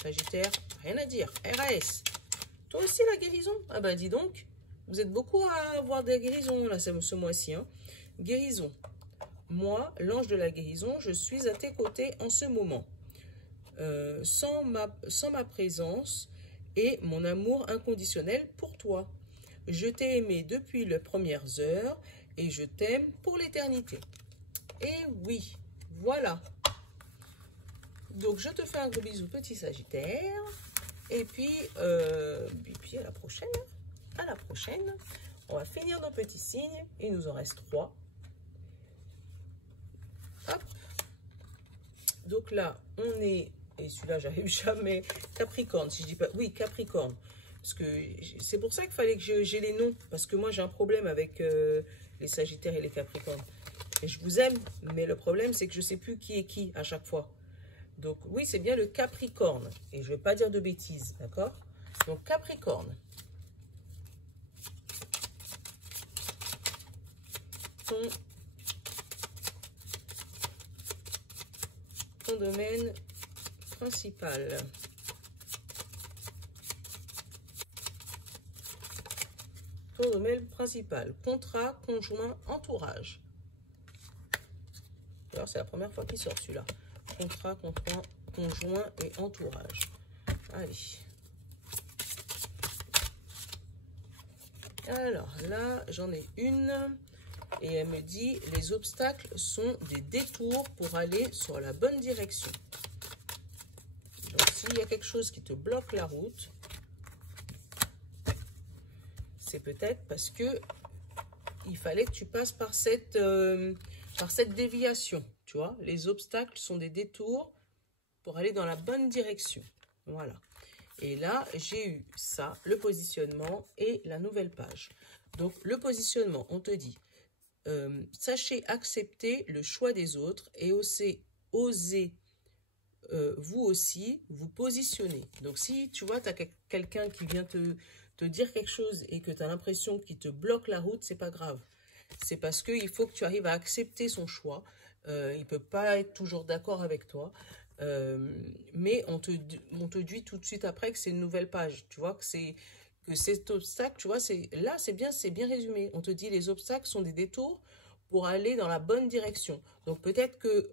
Sagittaire, rien à dire. RAS. Toi aussi, la guérison? Ah bah, dis donc, vous êtes beaucoup à avoir des guérisons, là, ce mois-ci. Hein. Guérison. Moi, l'ange de la guérison, je suis à tes côtés en ce moment. Sans ma présence et mon amour inconditionnel pour toi. Je t'ai aimé depuis les premières heures et je t'aime pour l'éternité. Et oui, voilà. Donc, je te fais un gros bisou, petit Sagittaire. Et puis à la prochaine. À la prochaine. On va finir nos petits signes. Il nous en reste 3. Hop. Donc là, on est... Et celui-là, j'arrive jamais. Capricorne, si je dis pas... Oui, Capricorne. Parce que c'est pour ça qu'il fallait que j'ai les noms. Parce que moi, j'ai un problème avec les Sagittaires et les Capricornes. Et je vous aime, mais le problème, c'est que je ne sais plus qui est qui à chaque fois. Donc, oui, c'est bien le Capricorne. Et je ne vais pas dire de bêtises, d'accord? Donc, Capricorne. Ton domaine principal. Ton domaine principal. Contrat, conjoint, entourage. Alors, c'est la première fois qu'il sort celui-là. Contrat, conjoint et entourage. Allez. Alors, là, j'en ai une. Et elle me dit, les obstacles sont des détours pour aller sur la bonne direction. Donc, s'il y a quelque chose qui te bloque la route, c'est peut-être parce que il fallait que tu passes par cette déviation. Tu vois, les obstacles sont des détours pour aller dans la bonne direction. Voilà. Et là, j'ai eu ça, le positionnement et la nouvelle page. Donc, le positionnement, on te dit, sachez accepter le choix des autres et osez vous aussi vous positionner. Donc, si tu vois, tu as quelqu'un qui vient te dire quelque chose et que tu as l'impression qu'il te bloque la route, c'est pas grave. C'est parce qu'il faut que tu arrives à accepter son choix. Il ne peut pas être toujours d'accord avec toi. Mais on te dit tout de suite après que c'est une nouvelle page. Tu vois, que cet obstacle, tu vois, là, c'est bien résumé. On te dit les obstacles sont des détours pour aller dans la bonne direction. Donc peut-être que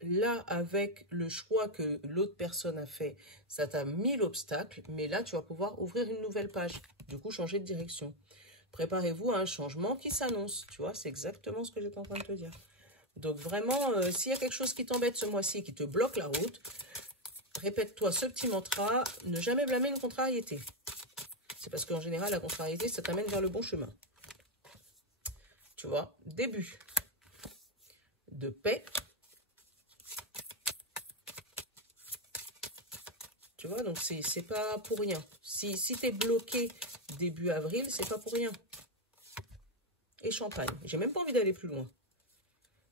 là, avec le choix que l'autre personne a fait, ça t'a mis l'obstacle, mais là, tu vas pouvoir ouvrir une nouvelle page. Du coup, changer de direction. Préparez-vous à un changement qui s'annonce. Tu vois, c'est exactement ce que j'étais en train de te dire. Donc vraiment, s'il y a quelque chose qui t'embête ce mois-ci, qui te bloque la route, répète-toi ce petit mantra, ne jamais blâmer une contrariété. C'est parce qu'en général, la contrariété, ça t'amène vers le bon chemin. Tu vois, début de paix. Tu vois, donc c'est pas pour rien. Si tu es bloqué début avril, c'est pas pour rien. Et champagne. J'ai même pas envie d'aller plus loin.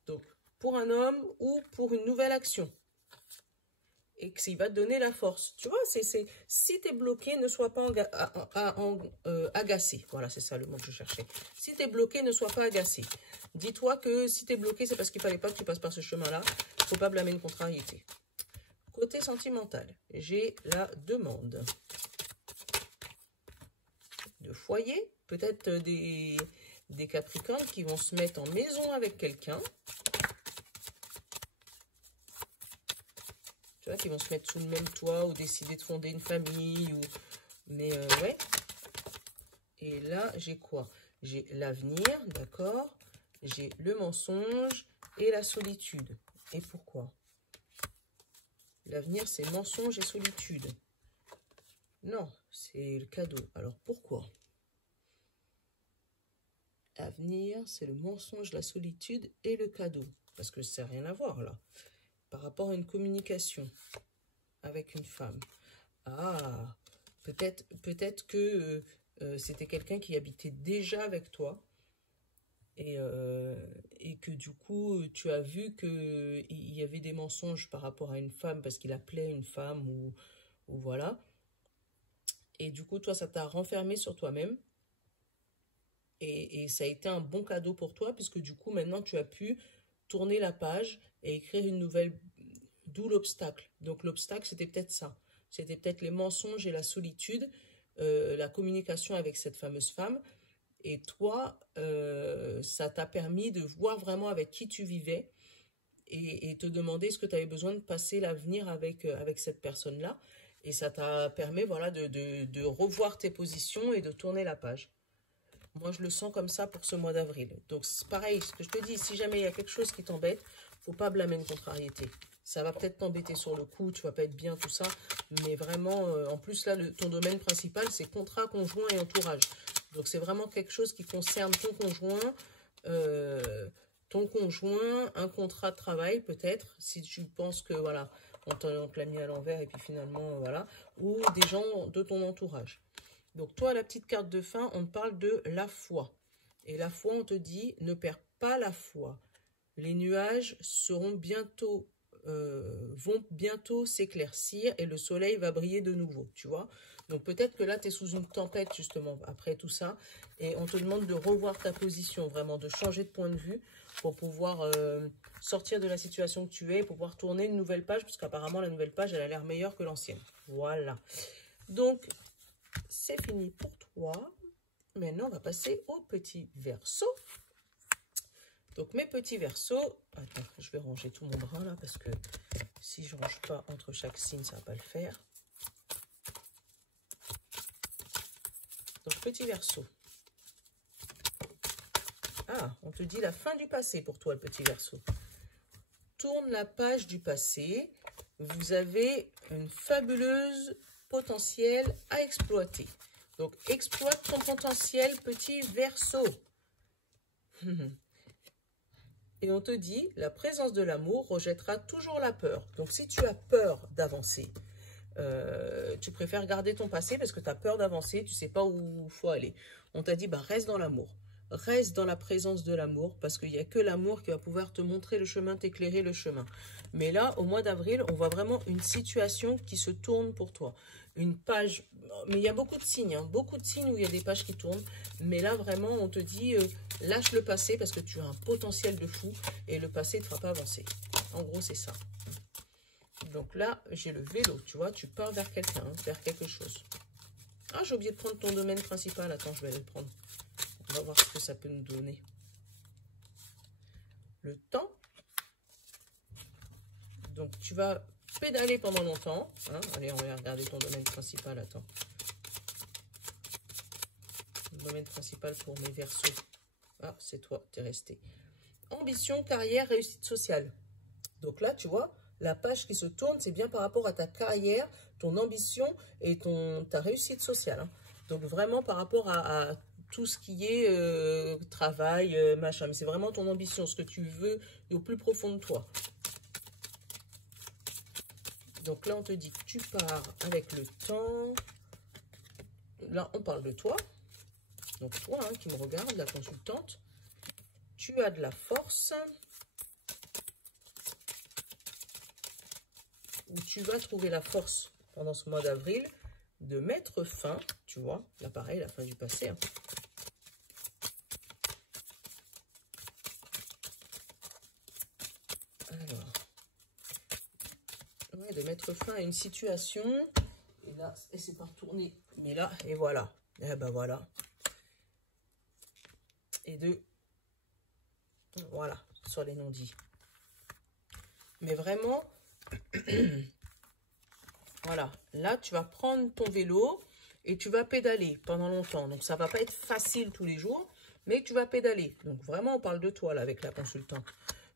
Donc, pour un homme ou pour une nouvelle action. Et que s'il va te donner la force. Tu vois, si tu es bloqué, ne sois pas agacé. Voilà, c'est ça le mot que je cherchais. Si tu es bloqué, ne sois pas agacé. Dis-toi que si tu es bloqué, c'est parce qu'il ne fallait pas que tu passes par ce chemin-là. Il ne faut pas blâmer une contrariété. Côté sentimental, j'ai la demande de foyer. Peut-être des Capricornes qui vont se mettre en maison avec quelqu'un. Tu vois, qui vont se mettre sous le même toit ou décider de fonder une famille. Mais ouais. Et là, j'ai quoi? J'ai l'avenir, d'accord? J'ai le mensonge et la solitude. Et pourquoi? L'avenir, c'est mensonge et solitude. Non, c'est le cadeau. Alors, pourquoi? L'avenir, c'est le mensonge, la solitude et le cadeau. Parce que ça n'a rien à voir, là. Par rapport à une communication avec une femme. Ah, peut-être que c'était quelqu'un qui habitait déjà avec toi et que du coup, tu as vu qu'il y avait des mensonges par rapport à une femme parce qu'il appelait une femme ou voilà. Et du coup, toi, ça t'a renfermé sur toi-même. Et ça a été un bon cadeau pour toi puisque du coup, maintenant, tu as pu tourner la page et écrire une nouvelle, d'où l'obstacle. Donc l'obstacle, c'était peut-être ça. C'était peut-être les mensonges et la solitude, la communication avec cette fameuse femme. Et toi, ça t'a permis de voir vraiment avec qui tu vivais et te demander est-ce que tu avais besoin de passer l'avenir avec cette personne-là. Et ça t'a permis voilà, de revoir tes positions et de tourner la page. Moi, je le sens comme ça pour ce mois d'avril. Donc, c'est pareil, ce que je te dis, si jamais il y a quelque chose qui t'embête, faut pas blâmer une contrariété. Ça va peut-être t'embêter sur le coup, tu vas pas être bien, tout ça. Mais vraiment, en plus, là, ton domaine principal, c'est contrat, conjoint et entourage. Donc, c'est vraiment quelque chose qui concerne ton conjoint, un contrat de travail, peut-être, si tu penses que, voilà, on te l'a mis à l'envers et puis finalement, voilà, ou des gens de ton entourage. Donc, toi, la petite carte de fin, on te parle de la foi. Et la foi, on te dit, ne perds pas la foi. Les nuages vont bientôt s'éclaircir et le soleil va briller de nouveau, tu vois. Donc, peut-être que là, tu es sous une tempête, justement, après tout ça. Et on te demande de revoir ta position, vraiment, de changer de point de vue pour pouvoir sortir de la situation que tu es, pour pouvoir tourner une nouvelle page, parce qu'apparemment, la nouvelle page, elle a l'air meilleure que l'ancienne. Voilà. Donc, c'est fini pour toi. Maintenant, on va passer au petit Verseau. Donc, mes petits Verseaux. Attends, je vais ranger tout mon brin là, parce que si je ne range pas entre chaque signe, ça ne va pas le faire. Donc, petit Verseau. Ah, on te dit la fin du passé pour toi, le petit Verseau. Tourne la page du passé. Vous avez une fabuleuse potentiel à exploiter. Donc, exploite ton potentiel, petit Verseau. Et on te dit, la présence de l'amour rejettera toujours la peur. Donc, si tu as peur d'avancer, tu préfères garder ton passé parce que tu as peur d'avancer, tu sais pas où il faut aller. On t'a dit, bah, reste dans l'amour. Reste dans la présence de l'amour parce qu'il n'y a que l'amour qui va pouvoir te montrer le chemin, t'éclairer le chemin. Mais là, au mois d'avril, on voit vraiment une situation qui se tourne pour toi. Une page, mais il y a beaucoup de signes, hein, beaucoup de signes où il y a des pages qui tournent. Mais là, vraiment, on te dit, lâche le passé parce que tu as un potentiel de fou et le passé ne te fera pas avancer. En gros, c'est ça. Donc là, j'ai le vélo, tu vois, tu pars vers quelqu'un, hein, vers quelque chose. Ah, j'ai oublié de prendre ton domaine principal. Attends, je vais aller le prendre. On va voir ce que ça peut nous donner. Le temps. Donc, tu vas pédaler pendant longtemps. Hein. Allez, on va regarder ton domaine principal. Attends. Le domaine principal pour mes Verseaux. Ah, c'est toi, t'es resté. Ambition, carrière, réussite sociale. Donc là, tu vois, la page qui se tourne, c'est bien par rapport à ta carrière, ton ambition et ta réussite sociale. Hein. Donc vraiment par rapport à tout ce qui est travail, machin. Mais c'est vraiment ton ambition, ce que tu veux au plus profond de toi. Donc là, on te dit que tu pars avec le temps. Là, on parle de toi. Donc toi, hein, qui me regarde, la consultante. Tu as de la force. Où tu vas trouver la force pendant ce mois d'avril de mettre fin, tu vois, là pareil, la fin du passé. Hein. Alors, ouais, de mettre fin à une situation. Et là, et c'est pas retourné. Mais là, et voilà. Et ben voilà. Et voilà, sur les non-dits. Mais vraiment, voilà, là, tu vas prendre ton vélo et tu vas pédaler pendant longtemps. Donc, ça va pas être facile tous les jours, mais tu vas pédaler. Donc, vraiment, on parle de toi, là, avec la consultante.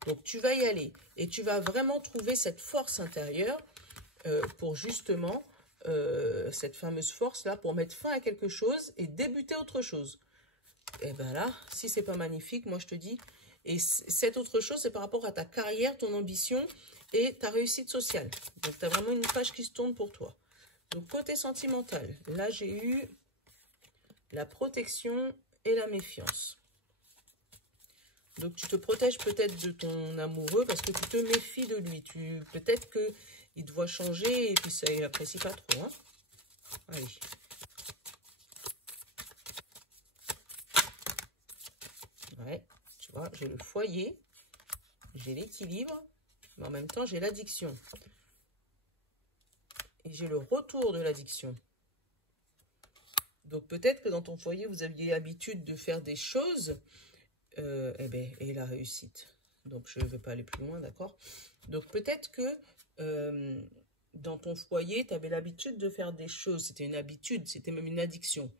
Donc, tu vas y aller et tu vas vraiment trouver cette force intérieure pour justement, cette fameuse force-là, pour mettre fin à quelque chose et débuter autre chose. Et bien là, si c'est pas magnifique, moi, je te dis, et cette autre chose, c'est par rapport à ta carrière, ton ambition et ta réussite sociale. Donc, tu as vraiment une page qui se tourne pour toi. Donc, côté sentimental, là, j'ai eu la protection et la méfiance. Donc, tu te protèges peut-être de ton amoureux parce que tu te méfies de lui. Peut-être qu'il te voit changer et puis ça, il n'apprécie pas trop. Hein. Allez. Ouais, tu vois, j'ai le foyer, j'ai l'équilibre, mais en même temps, j'ai l'addiction. Et j'ai le retour de l'addiction. Donc, peut-être que dans ton foyer, vous aviez l'habitude de faire des choses, et la réussite. Donc, je ne vais pas aller plus loin, d'accord? Donc, peut-être que dans ton foyer, tu avais l'habitude de faire des choses. C'était une habitude, c'était même une addiction.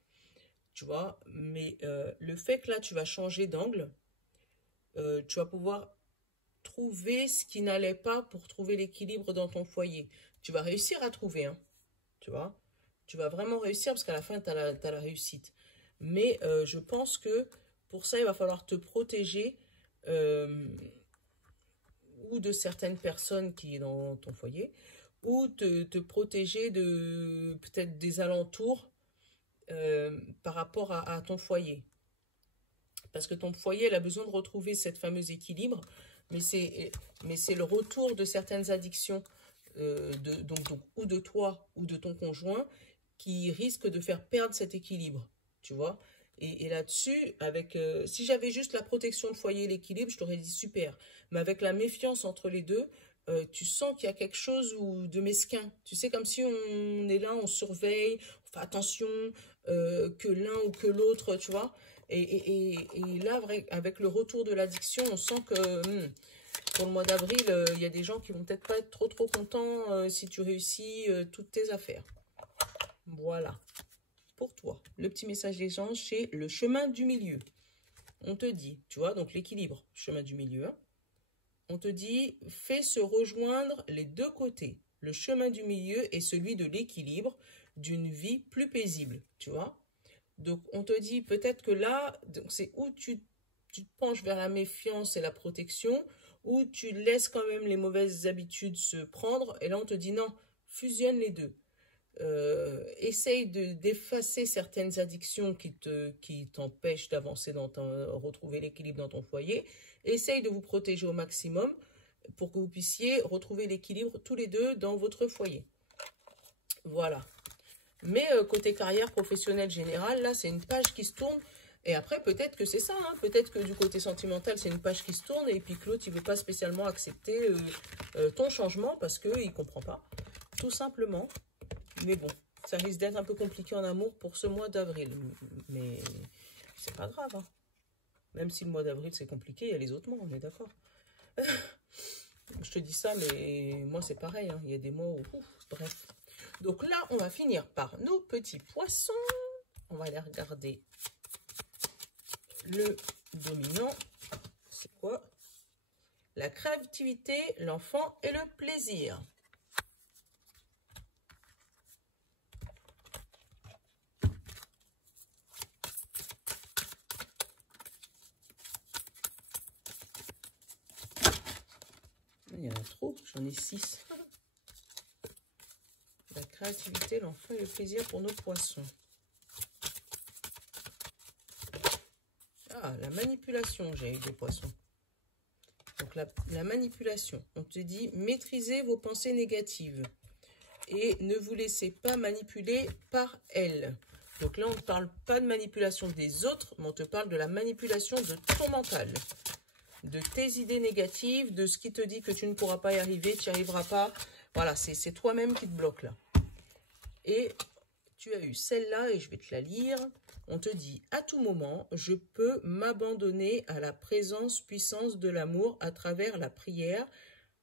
Tu vois, mais le fait que là, tu vas changer d'angle, tu vas pouvoir trouver ce qui n'allait pas pour trouver l'équilibre dans ton foyer. Tu vas réussir à trouver, hein, tu vois. Tu vas vraiment réussir parce qu'à la fin, tu as la réussite. Mais je pense que pour ça, il va falloir te protéger ou de certaines personnes qui sont dans ton foyer ou te protéger de peut-être des alentours par rapport à ton foyer. Parce que ton foyer, elle a besoin de retrouver cette fameuse équilibre, mais c'est le retour de certaines addictions, donc, ou de toi ou de ton conjoint, qui risque de faire perdre cet équilibre, tu vois. Et là-dessus, si j'avais juste la protection de foyer et l'équilibre, je t'aurais dit super. Mais avec la méfiance entre les deux, tu sens qu'il y a quelque chose de mesquin. Tu sais, comme si on est là, on surveille, on fait attention que l'un ou que l'autre, tu vois. Et là, avec le retour de l'addiction, on sent que pour le mois d'avril, il y a des gens qui vont peut-être pas être trop contents si tu réussis toutes tes affaires. Voilà. Pour toi, le petit message d'échange, c'est le chemin du milieu. On te dit, tu vois, donc l'équilibre, chemin du milieu. Hein. On te dit, fais se rejoindre les deux côtés. Le chemin du milieu est celui de l'équilibre, d'une vie plus paisible, tu vois. Donc, on te dit peut-être que là, c'est où tu tu te penches vers la méfiance et la protection, ou tu laisses quand même les mauvaises habitudes se prendre, et là on te dit non, fusionne les deux. Essaye d'effacer certaines addictions qui t'empêchent d'avancer retrouver l'équilibre dans ton foyer. Essaye de vous protéger au maximum pour que vous puissiez retrouver l'équilibre tous les deux dans votre foyer. Voilà. Mais côté carrière professionnelle générale, là, c'est une page qui se tourne. Et après, peut-être que c'est ça. Hein, peut-être que du côté sentimental, c'est une page qui se tourne. Et puis que l'autre, il ne veut pas spécialement accepter ton changement parce qu'il ne comprend pas. Tout simplement. Mais bon, ça risque d'être un peu compliqué en amour pour ce mois d'avril. Mais c'est pas grave. Hein. Même si le mois d'avril, c'est compliqué, il y a les autres mois, on est d'accord. Je te dis ça, mais moi, c'est pareil. Hein. Il y a des mois où... bref. Donc là, on va finir par nos petits poissons. On va aller regarder le dominant. C'est quoi? La créativité, l'enfant et le plaisir. Il y en a trop, j'en ai 6. La créativité, l'enfant et le plaisir pour nos poissons. Ah, la manipulation, j'ai eu des poissons. Donc la manipulation, on te dit maîtrisez vos pensées négatives et ne vous laissez pas manipuler par elles. Donc là, on ne parle pas de manipulation des autres, mais on te parle de la manipulation de ton mental, de tes idées négatives, de ce qui te dit que tu ne pourras pas y arriver, tu n'y arriveras pas. Voilà, c'est toi-même qui te bloque là. Et tu as eu celle-là, et je vais te la lire. On te dit, à tout moment, je peux m'abandonner à la présence puissance de l'amour à travers la prière,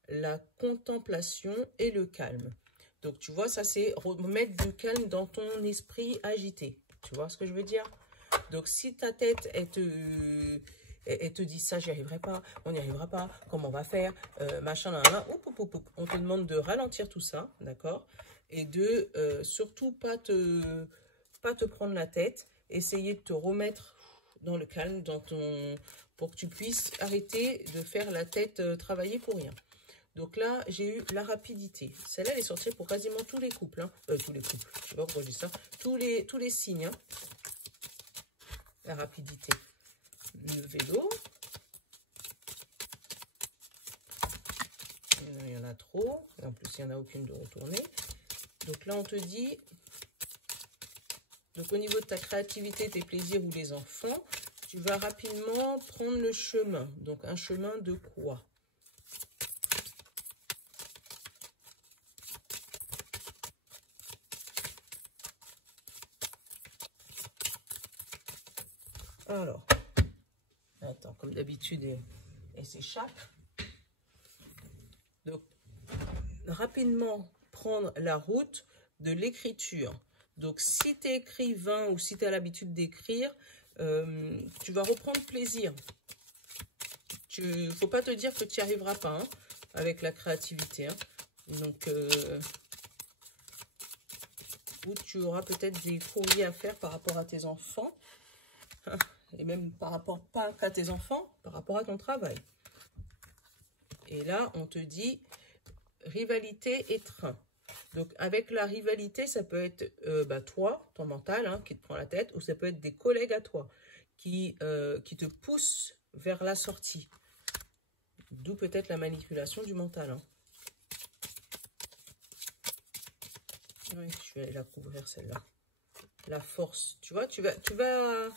la contemplation et le calme. Donc, tu vois, ça, c'est remettre du calme dans ton esprit agité. Tu vois ce que je veux dire? Donc, si ta tête, elle te dit ça, j'y arriverai pas, on n'y arrivera pas, comment on va faire, machin, là, là, on te demande de ralentir tout ça, d'accord? Et de surtout pas te prendre la tête, essayer de te remettre dans le calme, pour que tu puisses arrêter de faire la tête travailler pour rien. Donc là, j'ai eu la rapidité. Celle-là, elle est sortie pour quasiment tous les couples. Hein. Tous les couples, je sais pas pourquoi je dis ça. Tous les signes. Hein. La rapidité. Le vélo. Il y en a trop. Et en plus, il n'y en a aucune de retournée. Donc là, on te dit... Donc au niveau de ta créativité, tes plaisirs ou les enfants, tu vas rapidement prendre le chemin. Donc un chemin de quoi? Alors, attends, comme d'habitude, elle s'échappe. Donc, rapidement prendre la route de l'écriture. Donc, si tu es écrivain ou si tu as l'habitude d'écrire, tu vas reprendre plaisir. Il ne faut pas te dire que tu n'y arriveras pas hein, avec la créativité. Hein. Donc, ou tu auras peut-être des courriers à faire par rapport à tes enfants. Et même par rapport, pas qu'à tes enfants, par rapport à ton travail. Et là, on te dit rivalité et train. Donc, avec la rivalité, ça peut être toi, ton mental, hein, qui te prend la tête, ou ça peut être des collègues à toi qui te poussent vers la sortie. D'où peut-être la manipulation du mental. Hein. Oui, je vais aller la couvrir, celle-là. La force. Tu vois, tu vas...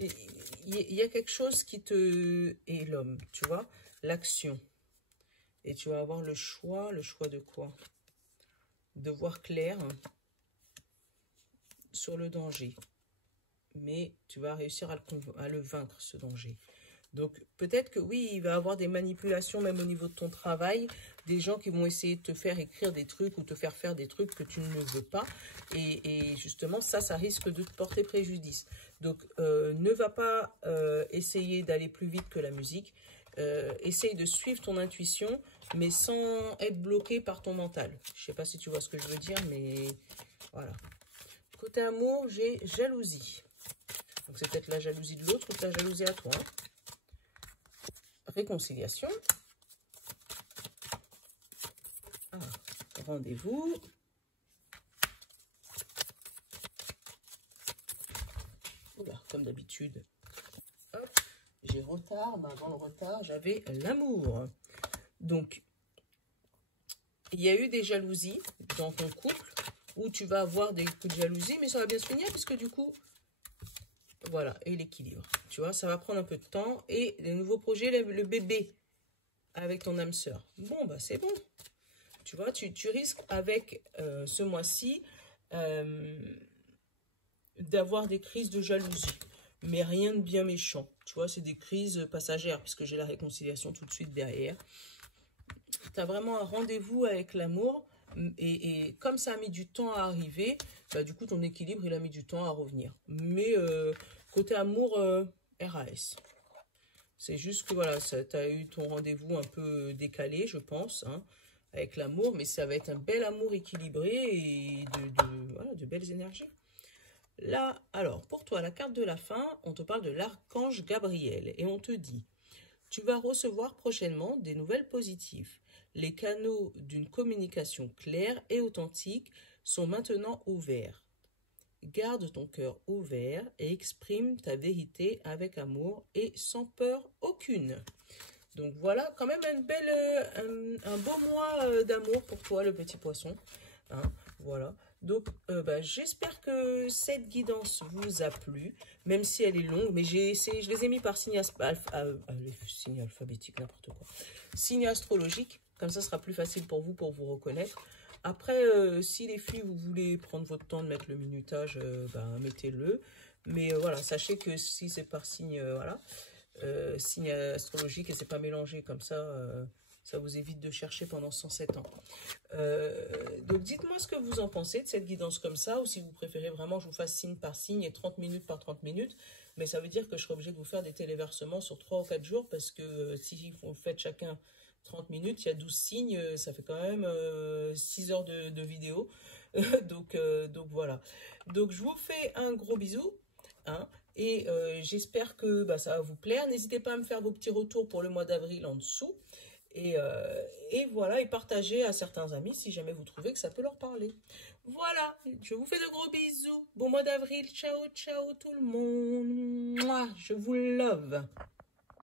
Il y a quelque chose qui te... Et l'homme, tu vois, l'action. Et tu vas avoir le choix de quoi? De voir clair sur le danger. Mais tu vas réussir à le vaincre, ce danger. Donc, peut-être que oui, il va y avoir des manipulations, même au niveau de ton travail, des gens qui vont essayer de te faire écrire des trucs ou te faire faire des trucs que tu ne veux pas. Et justement, ça risque de te porter préjudice. Donc, ne va pas essayer d'aller plus vite que la musique. Essaye de suivre ton intuition, mais sans être bloqué par ton mental. Je ne sais pas si tu vois ce que je veux dire, mais voilà. Côté amour, j'ai jalousie. Donc, c'est peut-être la jalousie de l'autre ou ta jalousie à toi. Hein. réconciliation. Ah, rendez-vous. Oula, comme d'habitude. J'ai retard, mais avant le retard, j'avais l'amour. Donc, il y a eu des jalousies dans ton couple, où tu vas avoir des coups de jalousie, mais ça va bien se finir, puisque du coup, voilà, et l'équilibre. Tu vois, ça va prendre un peu de temps. Et les nouveaux projets, le bébé avec ton âme sœur. Bon, bah c'est bon. Tu vois, tu risques avec ce mois-ci d'avoir des crises de jalousie. Mais rien de bien méchant. Tu vois, c'est des crises passagères, puisque j'ai la réconciliation tout de suite derrière. Tu as vraiment un rendez-vous avec l'amour. Et comme ça a mis du temps à arriver, bah, du coup, ton équilibre, il a mis du temps à revenir. Mais côté amour, RAS. C'est juste que voilà, tu as eu ton rendez-vous un peu décalé, je pense, hein, avec l'amour. Mais ça va être un bel amour équilibré et voilà, de belles énergies. Là, alors, pour toi, la carte de la fin, on te parle de l'archange Gabriel. Et on te dit, tu vas recevoir prochainement des nouvelles positives. Les canaux d'une communication claire et authentique sont maintenant ouverts. Garde ton cœur ouvert et exprime ta vérité avec amour et sans peur aucune. Donc voilà, quand même un beau mois d'amour pour toi, le petit poisson. Hein, voilà. Donc, j'espère que cette guidance vous a plu, même si elle est longue, mais je les ai mis par signe alphabétique, n'importe quoi. Signe astrologique, comme ça sera plus facile pour vous reconnaître. Après, si les filles, vous voulez prendre votre temps de mettre le minutage, mettez-le. Mais voilà, sachez que si c'est par signe, signe astrologique et c'est pas mélangé comme ça vous évite de chercher pendant 107 ans. Donc, dites-moi ce que vous en pensez de cette guidance comme ça, ou si vous préférez vraiment que je vous fasse signe par signe et 30 minutes par 30 minutes. Mais ça veut dire que je serai obligée de vous faire des téléversements sur 3 ou 4 jours, parce que si vous faites chacun 30 minutes, il y a 12 signes, ça fait quand même 6 heures de vidéo. donc voilà. Donc, je vous fais un gros bisou. Hein, et j'espère que ça va vous plaire. N'hésitez pas à me faire vos petits retours pour le mois d'avril en dessous. Et voilà, et partagez à certains amis si jamais vous trouvez que ça peut leur parler. Voilà, je vous fais de gros bisous. Bon mois d'avril, ciao, ciao tout le monde. Mouah, je vous love.